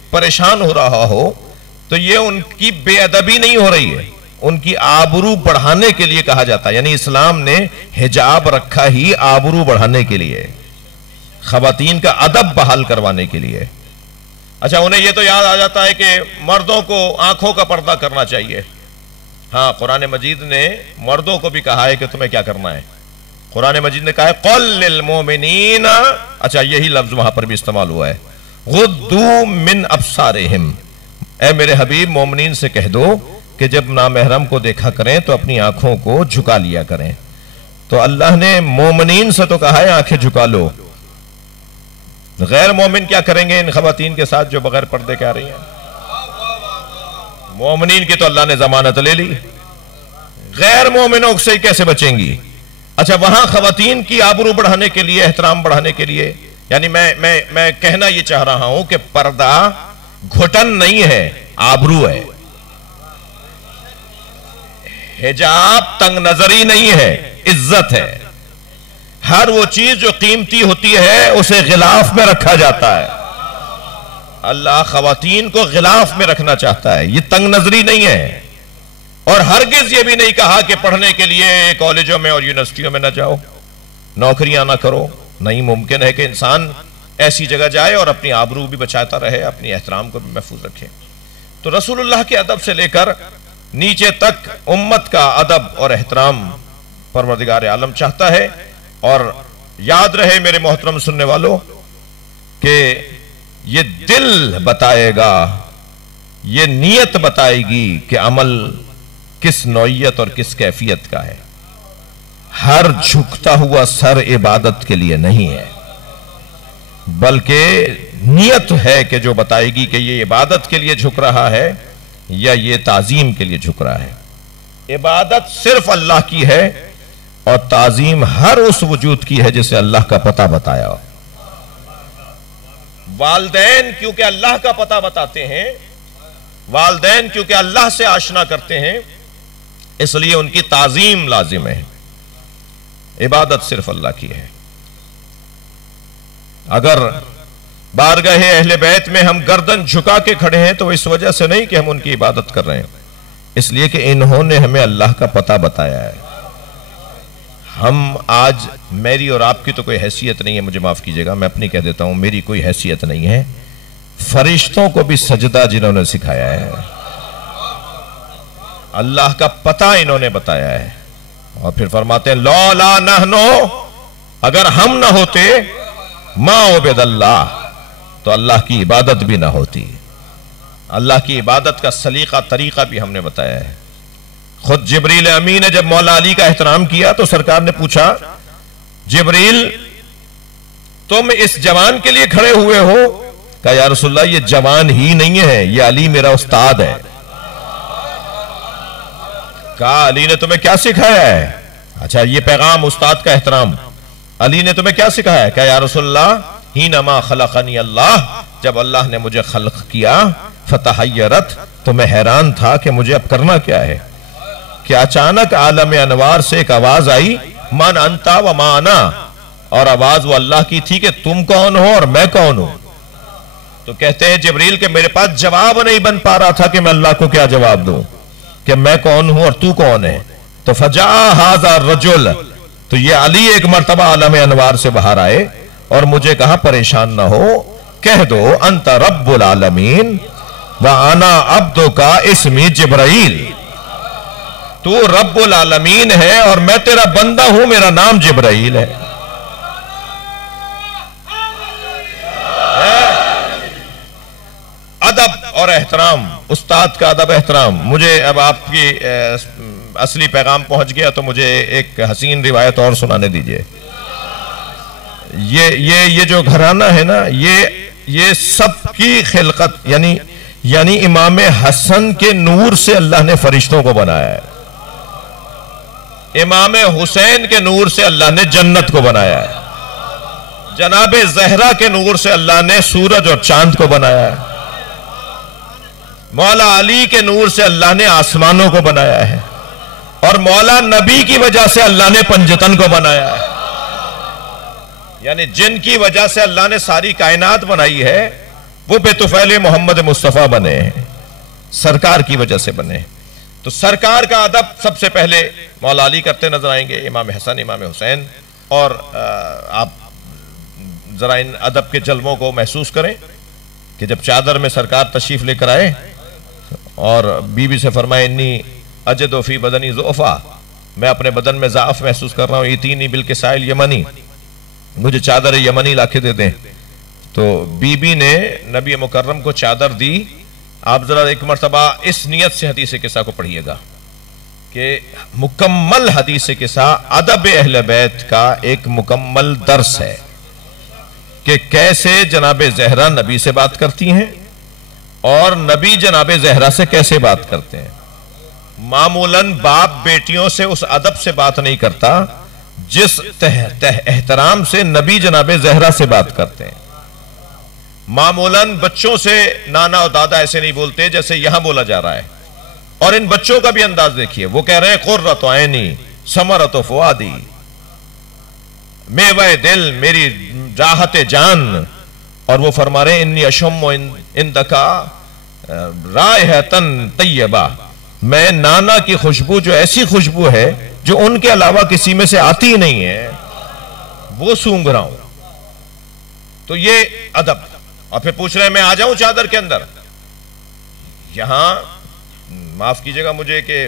پریشان ہو رہا ہو تو یہ ان کی بے ادبی نہیں ہو رہی ہے، ان کی آبرو بڑھانے کے لیے کہا جاتا ہے۔ یعنی اسلام نے حجاب رکھا ہی آبرو بڑھانے کے لیے، خواتین کا ادب بحال کروانے کے لیے۔ اچھا، انہیں یہ تو یاد آ جاتا ہے کہ مردوں کو آنکھوں کا پردہ کرنا چاہیے۔ ہاں، قرآن مجید نے مردوں کو بھی کہا ہے کہ تمہیں کیا کرنا ہے۔ قرآن مجید نے کہا ہے قُل لِّلْمُؤْمِنِينَ، اچھا یہی لفظ وہاں پر بھی استعمال ہوا ہے، غُضُّوا مِنْ أَبْصَارِهِمْ، اے میرے حبیب مومنین سے کہہ دو کہ جب نامحرم کو دیکھا کریں تو اپنی آنکھوں کو جھکا لیا کریں۔ تو اللہ نے مومنین سے تو کہا ہے آنکھیں جھکا لو، غیر مومن کیا کریں گے ان خواتین کے ساتھ جو بغیر پردے کے آ رہی ہیں؟ مومنین کی تو اللہ نے ضمانت لے لی، غیر مومنوں سے کیسے بچیں گی؟ اچھا، وہاں خواتین کی آبرو بڑھانے کے لیے، احترام بڑھانے کے لیے، یعنی میں کہنا یہ چاہ رہا ہوں کہ پردہ گھٹن نہیں ہے، آبرو ہے۔ حجاب تنگ نظری نہیں ہے، عزت ہے۔ ہر وہ چیز جو قیمتی ہوتی ہے اسے غلاف میں رکھا جاتا ہے۔ اللہ خواتین کو غلاف میں رکھنا چاہتا ہے، یہ تنگ نظری نہیں ہے۔ اور ہرگز یہ بھی نہیں کہا کہ پڑھنے کے لیے کالجوں میں اور یونیورسٹیوں میں نہ جاؤ، نوکریاں نہ کرو۔ نہیں، ممکن ہے کہ انسان ایسی جگہ جائے اور اپنی آبرو بھی بچاتا رہے، اپنی احترام کو بھی محفوظ رکھے۔ تو رسول اللہ کے ادب سے لے کر نیچے تک امت کا ادب اور احترام پروردگار عالم چاہتا ہے۔ اور یاد رہے میرے محترم سننے والوں کہ یہ دل بتائے گا، یہ نیت بتائے گی کہ عمل کس نوعیت اور کس کیفیت کا ہے۔ ہر جھکتا ہوا سر عبادت کے لیے نہیں ہے، بلکہ نیت ہے کہ جو بتائے گی کہ یہ عبادت کے لیے جھک رہا ہے یا یہ تعظیم کے لیے جھک رہا ہے۔ عبادت صرف اللہ کی ہے اور تعظیم ہر اس وجود کی ہے جسے اللہ کا پتہ بتایا ہو۔ والدین کیونکہ اللہ کا پتہ بتاتے ہیں، والدین کیونکہ اللہ سے آشنا کرتے ہیں، اس لیے ان کی تعظیم لازم ہے۔ عبادت صرف اللہ کی ہے۔ اگر بارگاہ اہل بیت میں ہم گردن جھکا کے کھڑے ہیں تو اس وجہ سے نہیں کہ ہم ان کی عبادت کر رہے ہیں، اس لیے کہ انہوں نے ہمیں اللہ کا پتہ بتایا ہے۔ ہم آج، میری اور آپ کی تو کوئی حیثیت نہیں ہے، مجھے معاف کیجئے گا، میں اپنی کہہ دیتا ہوں، میری کوئی حیثیت نہیں ہے۔ فرشتوں کو بھی سجدہ جنہوں نے سکھایا ہے، اللہ کا پتہ انہوں نے بتایا ہے، اور پھر فرماتے ہیں لولا نحنو، اگر ہم نہ ہوتے ما عبد اللہ، تو اللہ کی عبادت بھی نہ ہوتی۔ اللہ کی عبادت کا سلیقہ طریقہ بھی ہم نے بتایا ہے۔ خود جبریل امین نے جب مولا علی کا احترام کیا تو سرکار نے پوچھا جبریل تم اس جوان کے لیے کھڑے ہوئے ہو؟ کہا یا رسول اللہ یہ جوان ہی نہیں ہے، یہ علی میرا استاد ہے۔ کہا علی نے تمہیں کیا سکھایا ہے؟ اچھا یہ پیغام استاد کا احترام، علی نے تمہیں کیا سکھایا ہے؟ کہا یا رسول اللہ ہینما خلقنی اللہ، جب اللہ نے مجھے خلق کیا فتحیرت، تو میں حیران تھا کہ مجھے اب کرنا کیا ہے، کہ اچانک عالم انوار سے ایک آواز آئی من انتا و ما انا، اور آواز وہ اللہ کی تھی کہ تم کون ہو اور میں کون ہوں۔ تو کہتے ہیں جبریل کہ میرے پاس جواب نہیں بن پا رہا تھا کہ میں اللہ کو کیا جواب دوں کہ میں کون ہوں اور تو کون ہے۔ تو فجاء ھذا الرجل، تو یہ علی ایک مرتبہ عالم انوار سے باہر آئے اور مجھے کہا پریشان نہ ہو، کہہ دو انت رب العالمین وانا عبدک اسمی جبرائیل، تو رب العالمین ہے اور میں تیرا بندہ ہوں، میرا نام جبرائیل ہے۔ ادب اور احترام، استاد کا ادب احترام۔ مجھے اب آپ کی اصلی پیغام پہنچ گیا تو مجھے ایک حسین روایت اور سنانے دیجئے۔ یہ جو گھرانہ ہے نا، یہ سب کی خلقت، یعنی امام حسن کے نور سے اللہ نے فرشتوں کو بنایا ہے، امام حسین کے نور سے اللہ نے جنت کو بنایا ہے، جناب زہرا کے نور سے اللہ نے سورج اور چاند کو بنایا ہے، مولا علی کے نور سے اللہ نے آسمانوں کو بنایا ہے، اور مولا نبی کی وجہ سے اللہ نے پنجتن کو بنایا ہے۔ یعنی جن کی وجہ سے اللہ نے ساری کائنات بنائی ہے وہ بے طفیل محمد مصطفیٰ بنے ہیں، سرکار کی وجہ سے بنے ہیں۔ تو سرکار کا ادب سب سے پہلے مولا علی کرتے نظر آئیں گے، امام حسن، امام حسین، اور آپ ذرا ان ادب کے جلووں کو محسوس کریں کہ جب چادر میں سرکار تشریف لے کر آئے اور بی بی سے فرمائے انی اجد فی بدنی ضعفا، میں اپنے بدن میں ضعف محسوس کر رہا ہوں، ایتینی بالکسائل یمنی، مجھے چادر یمنی لا کے دے دیں۔ تو بی بی نے نبی مکرم کو چادر دی۔ آپ ذرا ایک مرتبہ اس نیت سے حدیث قصہ کو پڑھیے گا کہ مکمل حدیث قصہ ادب اہل بیت کا ایک مکمل درس ہے کہ کیسے جناب زہرا نبی سے بات کرتی ہیں اور نبی جناب زہرا سے کیسے بات کرتے ہیں۔ معمولاً باپ بیٹیوں سے اس ادب سے بات نہیں کرتا جس احترام سے نبی جناب زہرا سے بات کرتے ہیں۔ معمولاً بچوں سے نانا اور دادا ایسے نہیں بولتے جیسے یہاں بولا جا رہا ہے، اور ان بچوں کا بھی انداز دیکھیے، وہ کہہ رہے ہیں قرۃ عینی ثمرۃ فؤادی، میوہ دل، میری راحت جان، اور وہ فرما رہے ہیں انی اشم عندک رائحۃ طیبہ، میں نانا کی خوشبو جو ایسی خوشبو ہے جو ان کے علاوہ کسی میں سے آتی نہیں ہے وہ سونگ رہا ہوں۔ تو یہ ادب. اور پھر پوچھ رہے ہیں میں آ جاؤں چادر کے اندر. یہاں معاف کیجئے گا مجھے کہ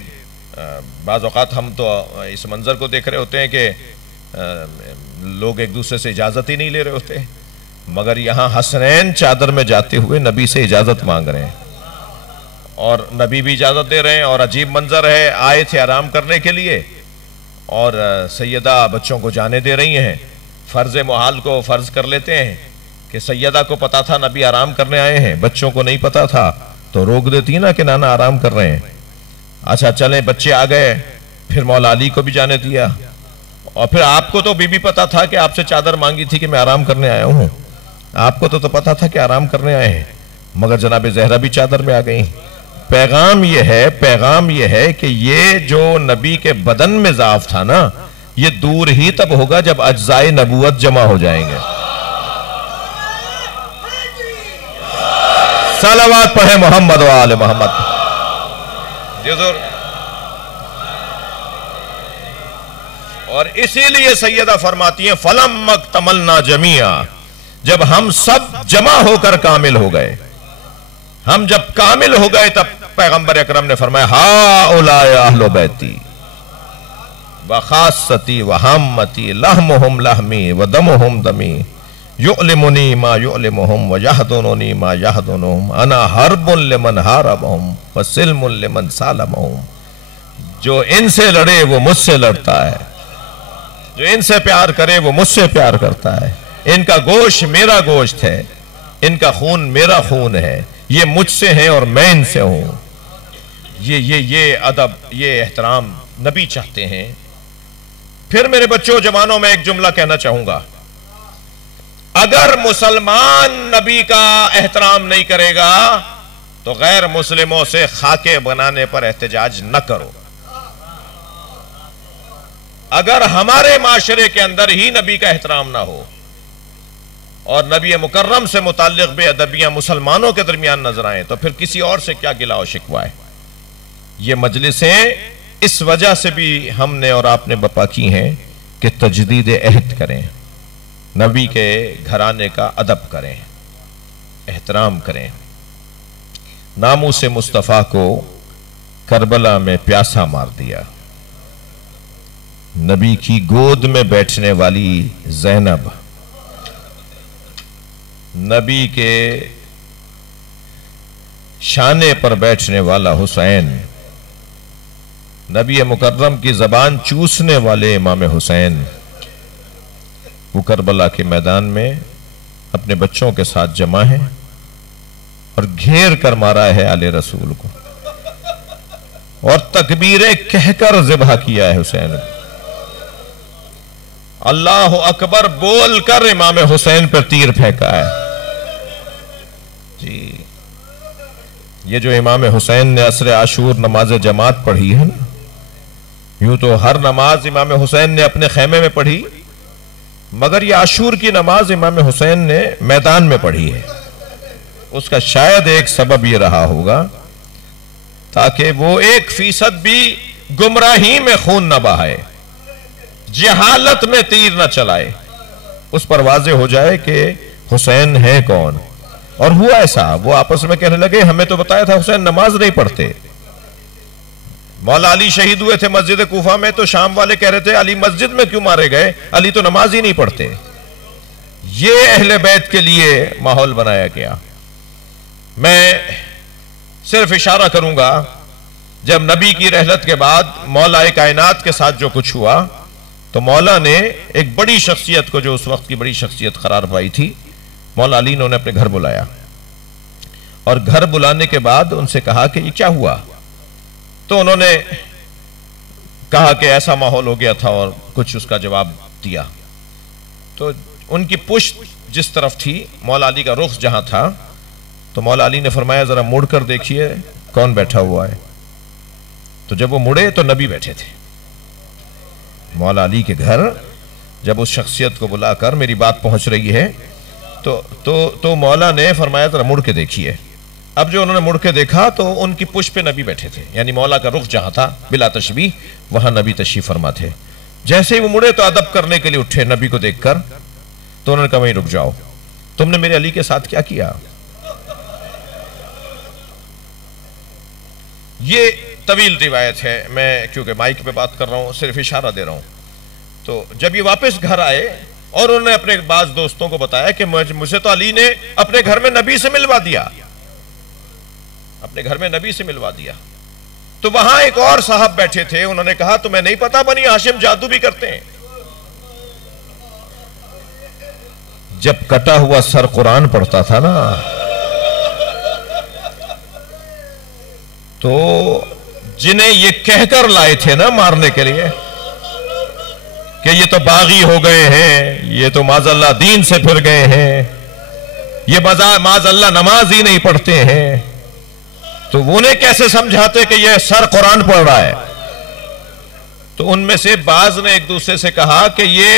بعض اوقات ہم تو اس منظر کو دیکھ رہے ہوتے ہیں کہ لوگ ایک دوسرے سے اجازت ہی نہیں لے رہے ہوتے، مگر یہاں حسنین چادر میں جاتے ہوئے نبی سے اجازت مانگ رہے ہیں اور نبی بھی اجازت دے رہے ہیں. اور عجیب منظر ہے، آئے تھے آرام کرنے کے لیے اور سیدہ بچوں کو جانے دے رہی ہیں. فرض محال کو فرض کر لیتے ہیں کہ سیدہ کو پتا تھا نبی آرام کرنے آئے ہیں، بچوں کو نہیں پتا تھا تو روک دیتی نا کہ نانا آرام کر رہے ہیں. اچھا چلیں بچے آ گئے، پھر مولا علی کو بھی جانے دیا. اور پھر آپ کو تو بھی پتا تھا کہ آپ سے چادر مانگی تھی کہ میں آرام کرنے آیا ہوں، آپ کو تو پتا تھا کہ آرام کرنے آئے ہیں، مگر جناب زہرا بھی چادر میں آ گئی. پیغام یہ ہے کہ یہ جو نبی کے بدن میں ضعف تھا نا، یہ دور ہی تب ہوگا جب اجزائے نبوت جمع ہو جائیں گے. صلوات پڑھیں محمد و آل محمد. اور اسی لیے سیدہ فرماتی ہیں فَلَمَّ اكْتَمَلْنَا جَمِيعًا، جب ہم سب جمع ہو کر کامل ہو گئے، ہم جب کامل ہو گئے تب پیغمبر اکرم نے فرمایا ہَؤُلَاءِ أَهْلُ بَيْتِي وَخَاصَّتِي وَحَمَّتِي لَحْمُهُمْ لَحْمِي وَدَمُهُمْ دَمِي يُعْلِمُنِي مَا يُعْلِمُهُمْ وَيَحْضُنُنِي مَا يَحْضُنُهُمْ أَنَا حَرْبٌ لِمَنْ حَارَبَهُمْ وَسِلْمٌ لِمَنْ سَالَمَهُمْ. جو ان سے لڑے وہ مجھ سے لڑتا ہے، جو ان سے پیار کرے وہ مجھ سے پیار کرتا ہے. ان کا گوشت میرا گوشت ہے، ان کا خون میرا خون ہے، یہ مجھ سے ہیں اور میں ان سے ہوں. یہ ادب، یہ احترام نبی چاہتے ہیں. پھر میرے بچوں جوانوں میں ایک جملہ کہنا چاہوں گا، اگر مسلمان نبی کا احترام نہیں کرے گا تو غیر مسلموں سے خاکے بنانے پر احتجاج نہ کرو. اگر ہمارے معاشرے کے اندر ہی نبی کا احترام نہ ہو اور نبی مکرم سے متعلق بے ادبیاں مسلمانوں کے درمیان نظر آئیں تو پھر کسی اور سے کیا گلہ و شکوہ ہے. یہ مجلسیں اس وجہ سے بھی ہم نے اور آپ نے بپا کی ہیں کہ تجدید عہد کریں، نبی کے گھرانے کا ادب کریں، احترام کریں. ناموس مصطفیٰ کو کربلا میں پیاسا مار دیا. نبی کی گود میں بیٹھنے والی زینب، نبی کے شانے پر بیٹھنے والا حسین، نبی مکرم کی زبان چوسنے والے امام حسین، وہ کربلا کے میدان میں اپنے بچوں کے ساتھ جمع ہیں اور گھیر کر مارا ہے آل رسول کو اور تکبیریں کہہ کر ذبح کیا ہے حسین. اللہ اکبر بول کر امام حسین پر تیر پھینکا ہے. جی یہ جو امام حسین نے عصر عاشور نماز جماعت پڑھی ہے نا، یوں تو ہر نماز امام حسین نے اپنے خیمے میں پڑھی، مگر یہ عاشور کی نماز امام حسین نے میدان میں پڑھی ہے. اس کا شاید ایک سبب یہ رہا ہوگا تاکہ وہ 1% بھی گمراہی میں خون نہ بہائے، جہالت میں تیر نہ چلائے، اس پر واضح ہو جائے کہ حسین ہے کون. اور ہوا ایسا، وہ آپس میں کہنے لگے ہمیں تو بتایا تھا حسین نماز نہیں پڑھتے. مولا علی شہید ہوئے تھے مسجد کوفہ میں تو شام والے کہہ رہے تھے علی مسجد میں کیوں مارے گئے، علی تو نماز ہی نہیں پڑھتے. یہ اہل بیت کے لیے ماحول بنایا گیا. میں صرف اشارہ کروں گا، جب نبی کی رحلت کے بعد مولا کائنات کے ساتھ جو کچھ ہوا تو مولا نے ایک بڑی شخصیت کو، جو اس وقت کی بڑی شخصیت قرار پائی تھی، مولا علی نے انہیں اپنے گھر بلایا اور گھر بلانے کے بعد ان سے کہا کہ یہ کیا ہوا. تو انہوں نے کہا کہ ایسا ماحول ہو گیا تھا اور کچھ اس کا جواب دیا. تو ان کی پشت جس طرف تھی، مولا علی کا رخ جہاں تھا، تو مولا علی نے فرمایا ذرا مڑ کر دیکھیے کون بیٹھا ہوا ہے. تو جب وہ مڑے تو نبی بیٹھے تھے. مولا علی کے گھر جب اس شخصیت کو بلا کر میری بات پہنچ رہی ہے تو مولا نے فرمایا ذرا مڑ کے دیکھیے. اب جو انہوں نے مڑ کے دیکھا تو ان کی پشت پہ نبی بیٹھے تھے، یعنی مولا کا رخ جہاں تھا بلا تشبیہ وہاں نبی تشریف فرما تھے. جیسے ہی وہ مڑے تو ادب کرنے کے لیے اٹھے نبی کو دیکھ کر، تو انہوں نے کہا وہیں رک جاؤ. تم نے میرے علی کے ساتھ کیا کیا؟ یہ طویل روایت ہے، میں کیونکہ مائک پہ بات کر رہا ہوں صرف اشارہ دے رہا ہوں. تو جب یہ واپس گھر آئے اور انہوں نے اپنے بعض دوستوں کو بتایا کہ مجھے تو علی نے اپنے گھر میں نبی سے ملوا دیا، اپنے گھر میں نبی سے ملوا دیا. تو وہاں ایک اور صاحب بیٹھے تھے، انہوں نے کہا تمہیں نہیں پتا بنی ہاشم جادو بھی کرتے ہیں؟ جب کٹا ہوا سر قرآن پڑھتا تھا نا تو جنہیں یہ کہہ کر لائے تھے نا مارنے کے لیے کہ یہ تو باغی ہو گئے ہیں، یہ تو معاذ اللہ دین سے پھر گئے ہیں، یہ معاذ اللہ نماز ہی نہیں پڑھتے ہیں، تو انہیں کیسے سمجھاتے کہ یہ سر قرآن پڑھ رہا ہے؟ تو ان میں سے بعض نے ایک دوسرے سے کہا کہ یہ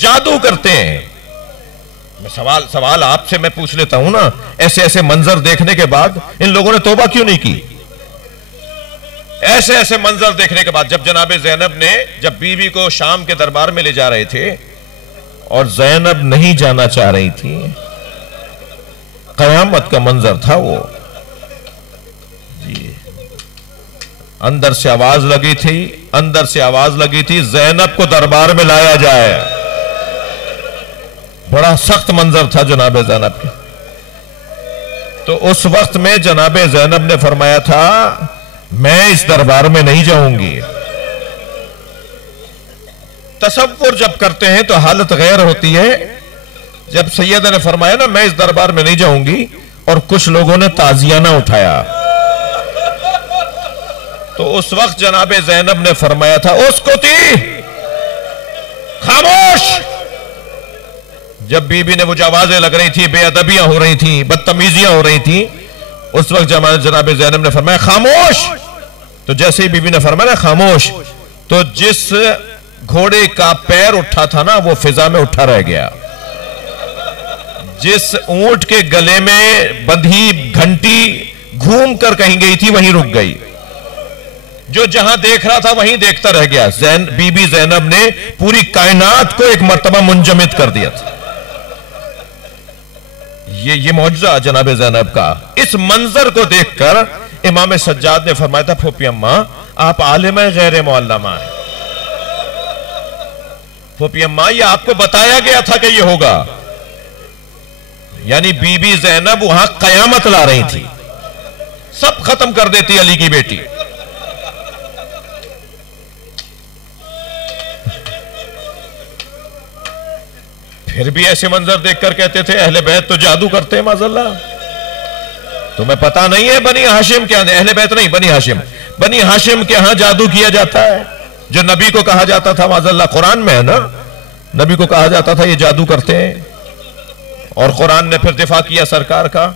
جادو کرتے ہیں. میں سوال آپ سے میں پوچھ لیتا ہوں نا، ایسے ایسے منظر دیکھنے کے بعد ان لوگوں نے توبہ کیوں نہیں کی؟ ایسے ایسے منظر دیکھنے کے بعد جب جناب زینب نے جب بیوی کو شام کے دربار میں لے جا رہے تھے اور زینب نہیں جانا چاہ رہی تھی، قیامت کا منظر تھا وہ. جی اندر سے آواز لگی تھی زینب کو دربار میں لایا جائے. بڑا سخت منظر تھا جناب زینب کے. تو اس وقت میں جناب زینب نے فرمایا تھا میں اس دربار میں نہیں جاؤں گی. تصور جب کرتے ہیں تو حالت غیر ہوتی ہے. جب سیدہ نے فرمایا نا میں اس دربار میں نہیں جاؤں گی اور کچھ لوگوں نے تعزیانہ اٹھایا تو اس وقت جناب زینب نے فرمایا تھا اسکتی خاموش. جب بی بی نے وہ جو آوازیں لگ رہی تھی، بے ادبیاں ہو رہی تھیں، بدتمیزیاں ہو رہی تھیں، اس وقت جناب زینب نے فرمایا خاموش. تو جیسے ہی بی بی نے فرمایا خاموش تو جس گھوڑے کا پیر اٹھا تھا نا وہ فضا میں اٹھا رہ گیا. جس اونٹ کے گلے میں بندھی گھنٹی گھوم کر کہیں گئی تھی وہیں رک گئی. جو جہاں دیکھ رہا تھا وہیں دیکھتا رہ گیا. بی بی زینب نے پوری کائنات کو ایک مرتبہ منجمد کر دیا تھا. یہ معجزہ جناب زینب کا. اس منظر کو دیکھ کر امام سجاد نے فرمایا تھا پھوپھی اماں آپ عالمہ غیر معلمہ ہیں. پھوپھی اماں یہ آپ کو بتایا گیا تھا کہ یہ ہوگا. یعنی بی بی زینب وہاں قیامت لا رہی تھی، سب ختم کر دیتی علی کی بیٹی. پھر بھی ایسے منظر دیکھ کر کہتے تھے اہل بیت تو جادو کرتے ہیں معاذ اللہ. تمہیں پتا نہیں ہے بنی ہاشم کے اہل بیت نہیں بنی ہاشم کے ہاں جادو کیا جاتا ہے. جو نبی کو کہا جاتا تھا معاذ اللہ قرآن میں ہے نا، نبی کو کہا جاتا تھا یہ جادو کرتے ہیں اور قرآن نے پھر دفاع کیا سرکار کا.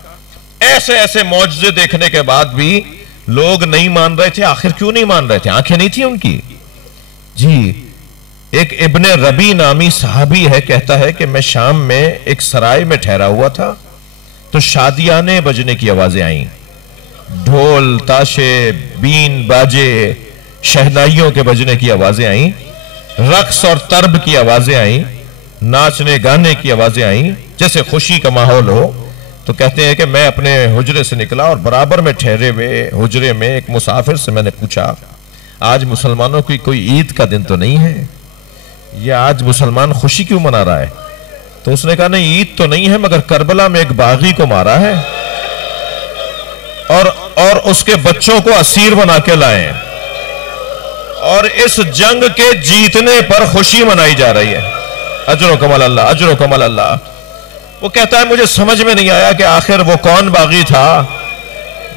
ایسے ایسے معجزے دیکھنے کے بعد بھی لوگ نہیں مان رہے تھے. آخر کیوں نہیں مان رہے تھے؟ آنکھیں نہیں تھی ان کی. جی ایک ابن ربی نامی صحابی ہے، کہتا ہے کہ میں شام میں ایک سرائے میں ٹھہرا ہوا تھا تو شادیانے بجنے کی آوازیں آئیں، ڈھول تاشے بین باجے شہنائیوں کے بجنے کی آوازیں آئیں، رقص اور طرب کی آوازیں آئیں، ناچنے گانے کی آوازیں آئیں، جیسے خوشی کا ماحول ہو. تو کہتے ہیں کہ میں اپنے حجرے سے نکلا اور برابر میں ٹھہرے ہوئے حجرے میں ایک مسافر سے میں نے پوچھا آج مسلمانوں کی کوئی عید کا دن تو نہیں ہے؟ یہ آج مسلمان خوشی کیوں منا رہا ہے؟ تو اس نے کہا نہیں عید تو نہیں ہے مگر کربلا میں ایک باغی کو مارا ہے اور اس کے بچوں کو اسیر بنا کے لائے اور اس جنگ کے جیتنے پر خوشی منائی جا رہی ہے. اجر و کمال اللہ، اجر و کمال اللہ. وہ کہتا ہے مجھے سمجھ میں نہیں آیا کہ آخر وہ کون باغی تھا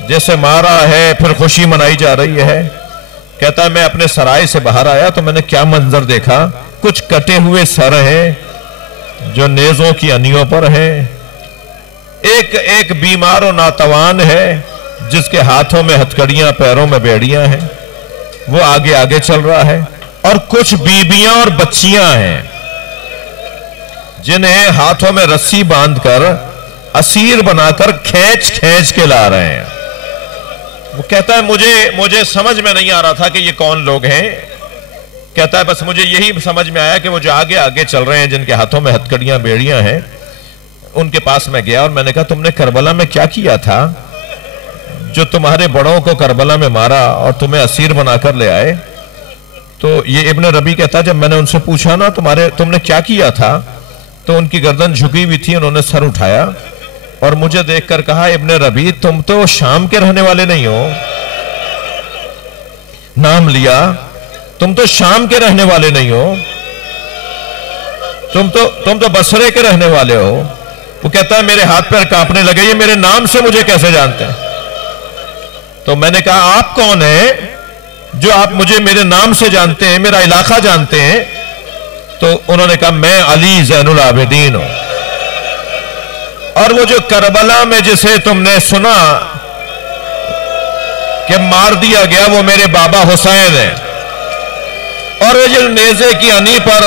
جیسے مارا ہے پھر خوشی منائی جا رہی ہے. کہتا ہے میں اپنے سرائے سے باہر آیا تو میں نے کیا منظر دیکھا، کچھ کٹے ہوئے سر ہیں جو نیزوں کی انیوں پر ہیں، ایک بیمار و ناتوان ہے جس کے ہاتھوں میں ہتھکڑیاں پیروں میں بیڑیاں ہیں، وہ آگے آگے چل رہا ہے، اور کچھ بیبیاں اور بچیاں ہیں جنہیں ہاتھوں میں رسی باندھ کر اسیر بنا کر کھینچ کھینچ کے لا رہے ہیں. وہ کہتا ہے مجھے سمجھ میں نہیں آ رہا تھا کہ یہ کون لوگ ہیں. کہتا ہے بس مجھے یہی سمجھ میں آیا کہ وہ جو آگے آگے چل رہے ہیں جن کے ہاتھوں میں ہتھکڑیاں بیڑیاں ہیں ان کے پاس میں گیا اور میں نے کہا تم نے کربلا میں کیا کیا تھا جو تمہارے بڑوں کو کربلا میں مارا اور تمہیں اسیر بنا کر لے آئے؟ تو یہ ابن ربی کہتا جب میں نے ان سے پوچھا نا تم نے کیا کیا تھا، تو ان کی گردن جھکی ہوئی تھی، انہوں نے سر اٹھایا اور مجھے دیکھ کر کہا ابن ربی تم تو شام کے رہنے والے نہیں ہو، نام لیا، تم تو شام کے رہنے والے نہیں ہو، تم تو بصرے کے رہنے والے ہو۔ وہ کہتا ہے میرے ہاتھ پیر کانپنے لگے، یہ میرے نام سے مجھے کیسے جانتے ہیں؟ تو میں نے کہا آپ کون ہیں جو آپ مجھے میرے نام سے جانتے ہیں، میرا علاقہ جانتے ہیں؟ تو انہوں نے کہا میں علی زین العابدین ہوں، اور وہ جو کربلا میں جسے تم نے سنا کہ مار دیا گیا وہ میرے بابا حسین ہیں، اور وہ جو نیزے کی انی پر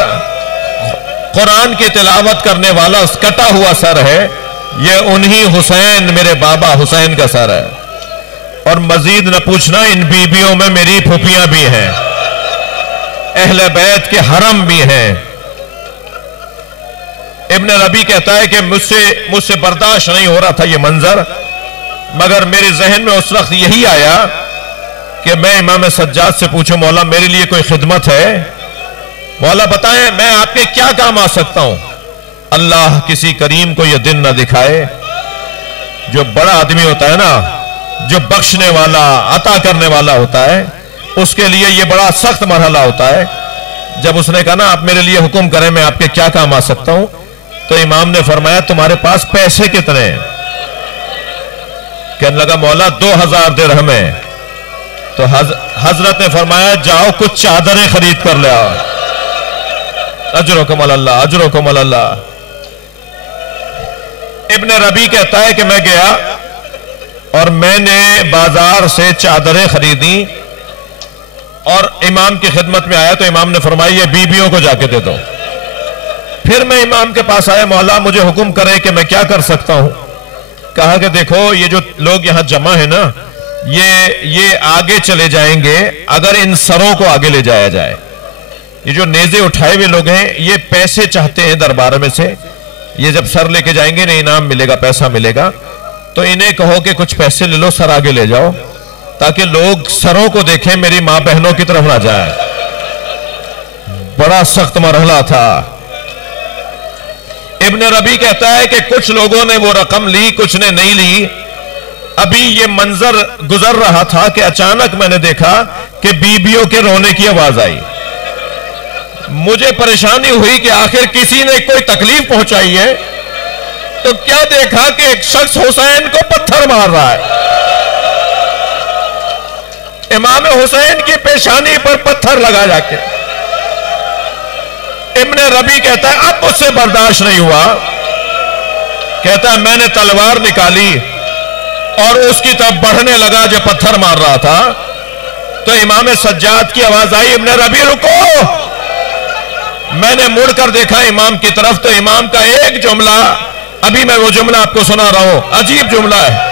قرآن کی تلاوت کرنے والا کٹا ہوا سر ہے، یہ انہی حسین میرے بابا حسین کا سر ہے۔ اور مزید نہ پوچھنا ان بیویوں میں میری پھوپھیاں بھی ہیں، اہل بیت کے حرم بھی ہیں۔ ابن ربی کہتا ہے کہ مجھ سے برداشت نہیں ہو رہا تھا یہ منظر، مگر میرے ذہن میں اس وقت یہی آیا کہ میں امام سجاد سے پوچھوں مولا میرے لیے کوئی خدمت ہے؟ مولا بتائیں میں آپ کے کیا کام آ سکتا ہوں؟ اللہ کسی کریم کو یہ دن نہ دکھائے، جو بڑا آدمی ہوتا ہے نا، جو بخشنے والا عطا کرنے والا ہوتا ہے، اس کے لیے یہ بڑا سخت مرحلہ ہوتا ہے۔ جب اس نے کہا نا آپ میرے لیے حکم کریں میں آپ کے کیا کام آ سکتا ہوں، تو امام نے فرمایا تمہارے پاس پیسے کتنے ہیں؟ کہنے لگا مولا 2000 درہم ہیں۔ تو حضرت نے فرمایا جاؤ کچھ چادریں خرید کر لے آؤ، اجرکم اللہ، اجرکم اللہ۔ ابن ربی کہتا ہے کہ میں گیا اور میں نے بازار سے چادریں خریدی اور امام کی خدمت میں آیا تو امام نے فرمایا یہ بیویوں کو جا کے دے دو۔ پھر میں امام کے پاس آیا، مولا مجھے حکم کرے کہ میں کیا کر سکتا ہوں؟ کہا کہ دیکھو یہ جو لوگ یہاں جمع ہیں نا، یہ آگے چلے جائیں گے اگر ان سروں کو آگے لے جایا جائے۔ یہ جو نیزے اٹھائے ہوئے لوگ ہیں یہ پیسے چاہتے ہیں دربار میں سے، یہ جب سر لے کے جائیں گے انہیں انعام ملے گا، پیسہ ملے گا، تو انہیں کہو کہ کچھ پیسے لے لو، سر آگے لے جاؤ تاکہ لوگ سروں کو دیکھیں، میری ماں بہنوں کی طرف نہ جائیں۔ بڑا سخت مرحلہ تھا۔ ابن ربی کہتا ہے کہ کچھ لوگوں نے وہ رقم لی، کچھ نے نہیں لی۔ ابھی یہ منظر گزر رہا تھا کہ اچانک میں نے دیکھا کہ بیویوں کے رونے کی آواز آئی۔ مجھے پریشانی ہوئی کہ آخر کسی نے کوئی تکلیف پہنچائی ہے، تو کیا دیکھا کہ ایک شخص حسین کو پتھر مار رہا ہے، امام حسین کی پیشانی پر پتھر لگا جا کے۔ ابن ربی کہتا ہے اب مجھ سے برداشت نہیں ہوا، کہتا ہے میں نے تلوار نکالی اور اس کی طرف بڑھنے لگا جو پتھر مار رہا تھا، تو امام سجاد کی آواز آئی ابن ربی رکو۔ میں نے مڑ کر دیکھا امام کی طرف، تو امام کا ایک جملہ، ابھی میں وہ جملہ آپ کو سنا رہا ہوں، عجیب جملہ ہے۔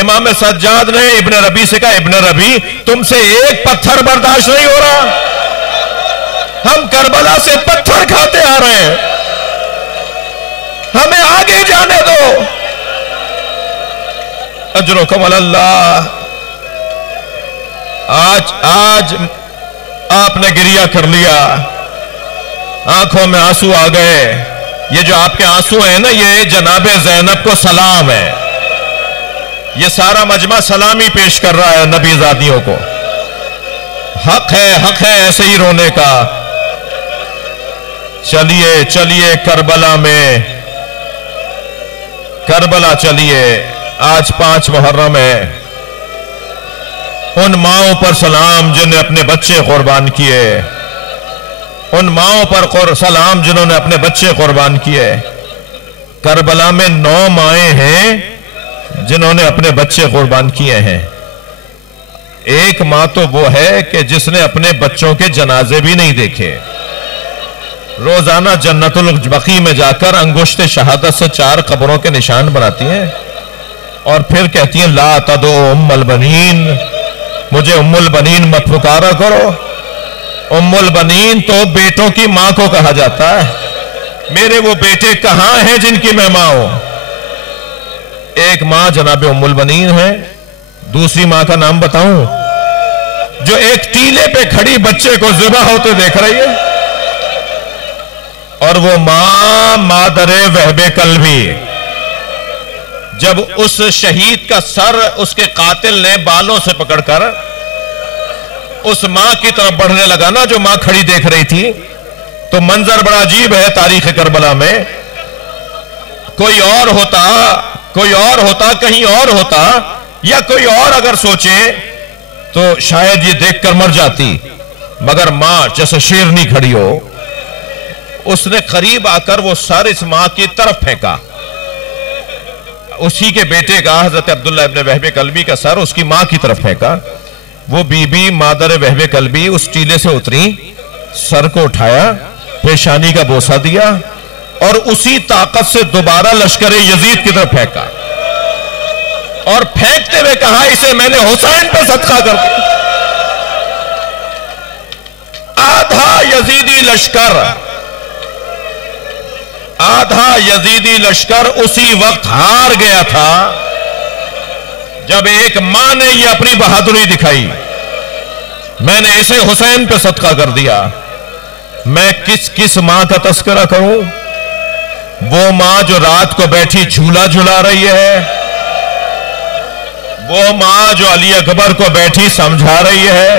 امام سجاد نے ابن ربی سے کہا ابن ربی تم سے ایک پتھر برداشت نہیں ہو رہا، ہم کربلا سے پتھر کھاتے آ رہے ہیں، ہمیں آگے جانے دو۔ اجرکم اللہ۔ آج آپ نے گریہ کر لیا، آنکھوں میں آنسو آ گئے، یہ جو آپ کے آنسو ہیں نا یہ جناب زینب کو سلام ہے، یہ سارا مجمع سلامی پیش کر رہا ہے نبی زادیوں کو۔ حق ہے ایسے ہی رونے کا۔ چلیے کربلا میں، کربلا چلیے، آج 5 محرم ہے۔ ان ماؤں پر سلام جنہوں نے اپنے بچے قربان کیے، ان ماؤں پر سلام جنہوں نے اپنے بچے قربان کیے۔ کربلا میں 9 مائیں ہیں جنہوں نے اپنے بچے قربان کیے ہیں۔ ایک ماں تو وہ ہے کہ جس نے اپنے بچوں کے جنازے بھی نہیں دیکھے، روزانہ جنت البقیع میں جا کر انگشت شہادت سے 4 قبروں کے نشان بناتی ہیں اور پھر کہتی ہیں لا تدعو ام البنین، مجھے ام البنین مت پکارا کرو۔ ام البنین تو بیٹوں کی ماں کو کہا جاتا ہے، میرے وہ بیٹے کہاں ہیں جن کی میں ماں ہوں؟ ایک ماں جناب ام البنین ہے، دوسری ماں کا نام بتاؤں؟ جو ایک ٹیلے پہ کھڑی بچے کو ذبح ہوتے دیکھ رہی ہے، اور وہ ماں مادر وہب کلبی، جب اس شہید کا سر اس کے قاتل نے بالوں سے پکڑ کر اس ماں کی طرف بڑھنے لگا نا، جو ماں کھڑی دیکھ رہی تھی، تو منظر بڑا عجیب ہے تاریخ کربلا میں۔ کوئی اور ہوتا کہیں اور ہوتا، یا کوئی اور اگر سوچے تو شاید یہ دیکھ کر مر جاتی، مگر ماں جیسے شیرنی کھڑی ہو، اس نے قریب آ کر وہ سر اس ماں کی طرف پھینکا، اسی کے بیٹے کا حضرت عبداللہ ابن وہب کلبی کا سر اس کی ماں کی طرف پھینکا۔ وہ بی بی مادر وہب کلبی اس ٹیلے سے اتری، سر کو اٹھایا، پیشانی کا بوسہ دیا، اور اسی طاقت سے دوبارہ لشکر یزید کی طرف پھینکا، اور پھینکتے ہوئے کہا اسے میں نے حسین پہ صدقہ کر دیا۔ آدھا یزیدی لشکر اسی وقت ہار گیا تھا جب ایک ماں نے یہ اپنی بہادری دکھائی، میں نے اسے حسین پہ صدقہ کر دیا۔ میں کس ماں کا تذکرہ کروں؟ وہ ماں جو رات کو بیٹھی جھولا جھلا رہی ہے، وہ ماں جو علی اکبر کو بیٹھی سمجھا رہی ہے۔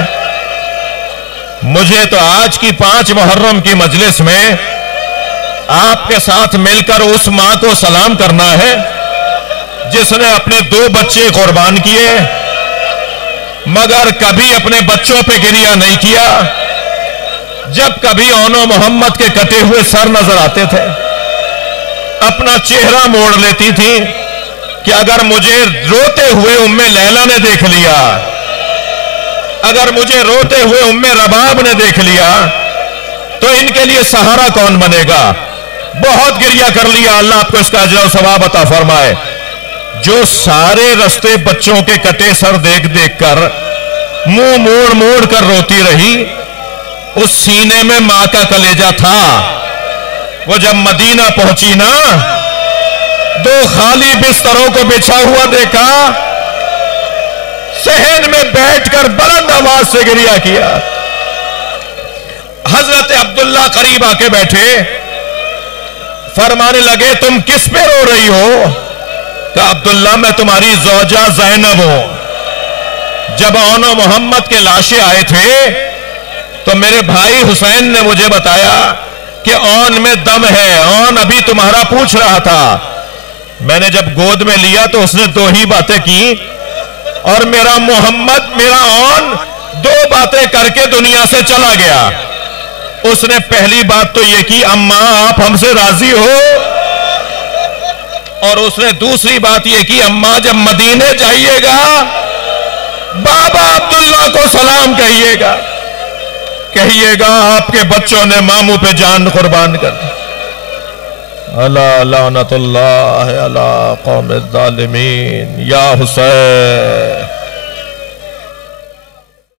مجھے تو آج کی 5 محرم کی مجلس میں آپ کے ساتھ مل کر اس ماں کو سلام کرنا ہے جس نے اپنے 2 بچے قربان کیے، مگر کبھی اپنے بچوں پہ گریہ نہیں کیا۔ جب کبھی اون و محمد کے کٹے ہوئے سر نظر آتے تھے، اپنا چہرہ موڑ لیتی تھی کہ اگر مجھے روتے ہوئے ام لیلہ نے دیکھ لیا، اگر مجھے روتے ہوئے ام رباب نے دیکھ لیا، تو ان کے لیے سہارا کون بنے گا؟ بہت گریہ کر لیا، اللہ آپ کو اس کا اجر و ثواب عطا فرمائے۔ جو سارے رستے بچوں کے کٹے سر دیکھ دیکھ کر منہ موڑ موڑ کر روتی رہی، اس سینے میں ماں کا کلیجہ تھا۔ وہ جب مدینہ پہنچی نا، 2 خالی بستروں کو بچھا ہوا دیکھا، صحن میں بیٹھ کر بلند آواز سے گریہ کیا۔ حضرت عبداللہ قریب آ کے بیٹھے، فرمانے لگے تم کس پہ رو رہی ہو؟ کہا عبداللہ میں تمہاری زوجہ زینب ہوں۔ جب اون و محمد کے لاشیں آئے تھے تو میرے بھائی حسین نے مجھے بتایا کہ اون میں دم ہے، اون ابھی تمہارا پوچھ رہا تھا۔ میں نے جب گود میں لیا تو اس نے 2 ہی باتیں کی، اور میرا محمد، میرا اون 2 باتیں کر کے دنیا سے چلا گیا۔ اس نے پہلی بات تو یہ کی اماں آپ ہم سے راضی ہو، اور اس نے دوسری بات یہ کی اماں جب مدینے جائیے گا بابا عبداللہ کو سلام کہیے گا آپ کے بچوں نے ماموں پہ جان قربان کر دی۔ الا لعنت اللہ علی قوم الظالمین۔ یا حسین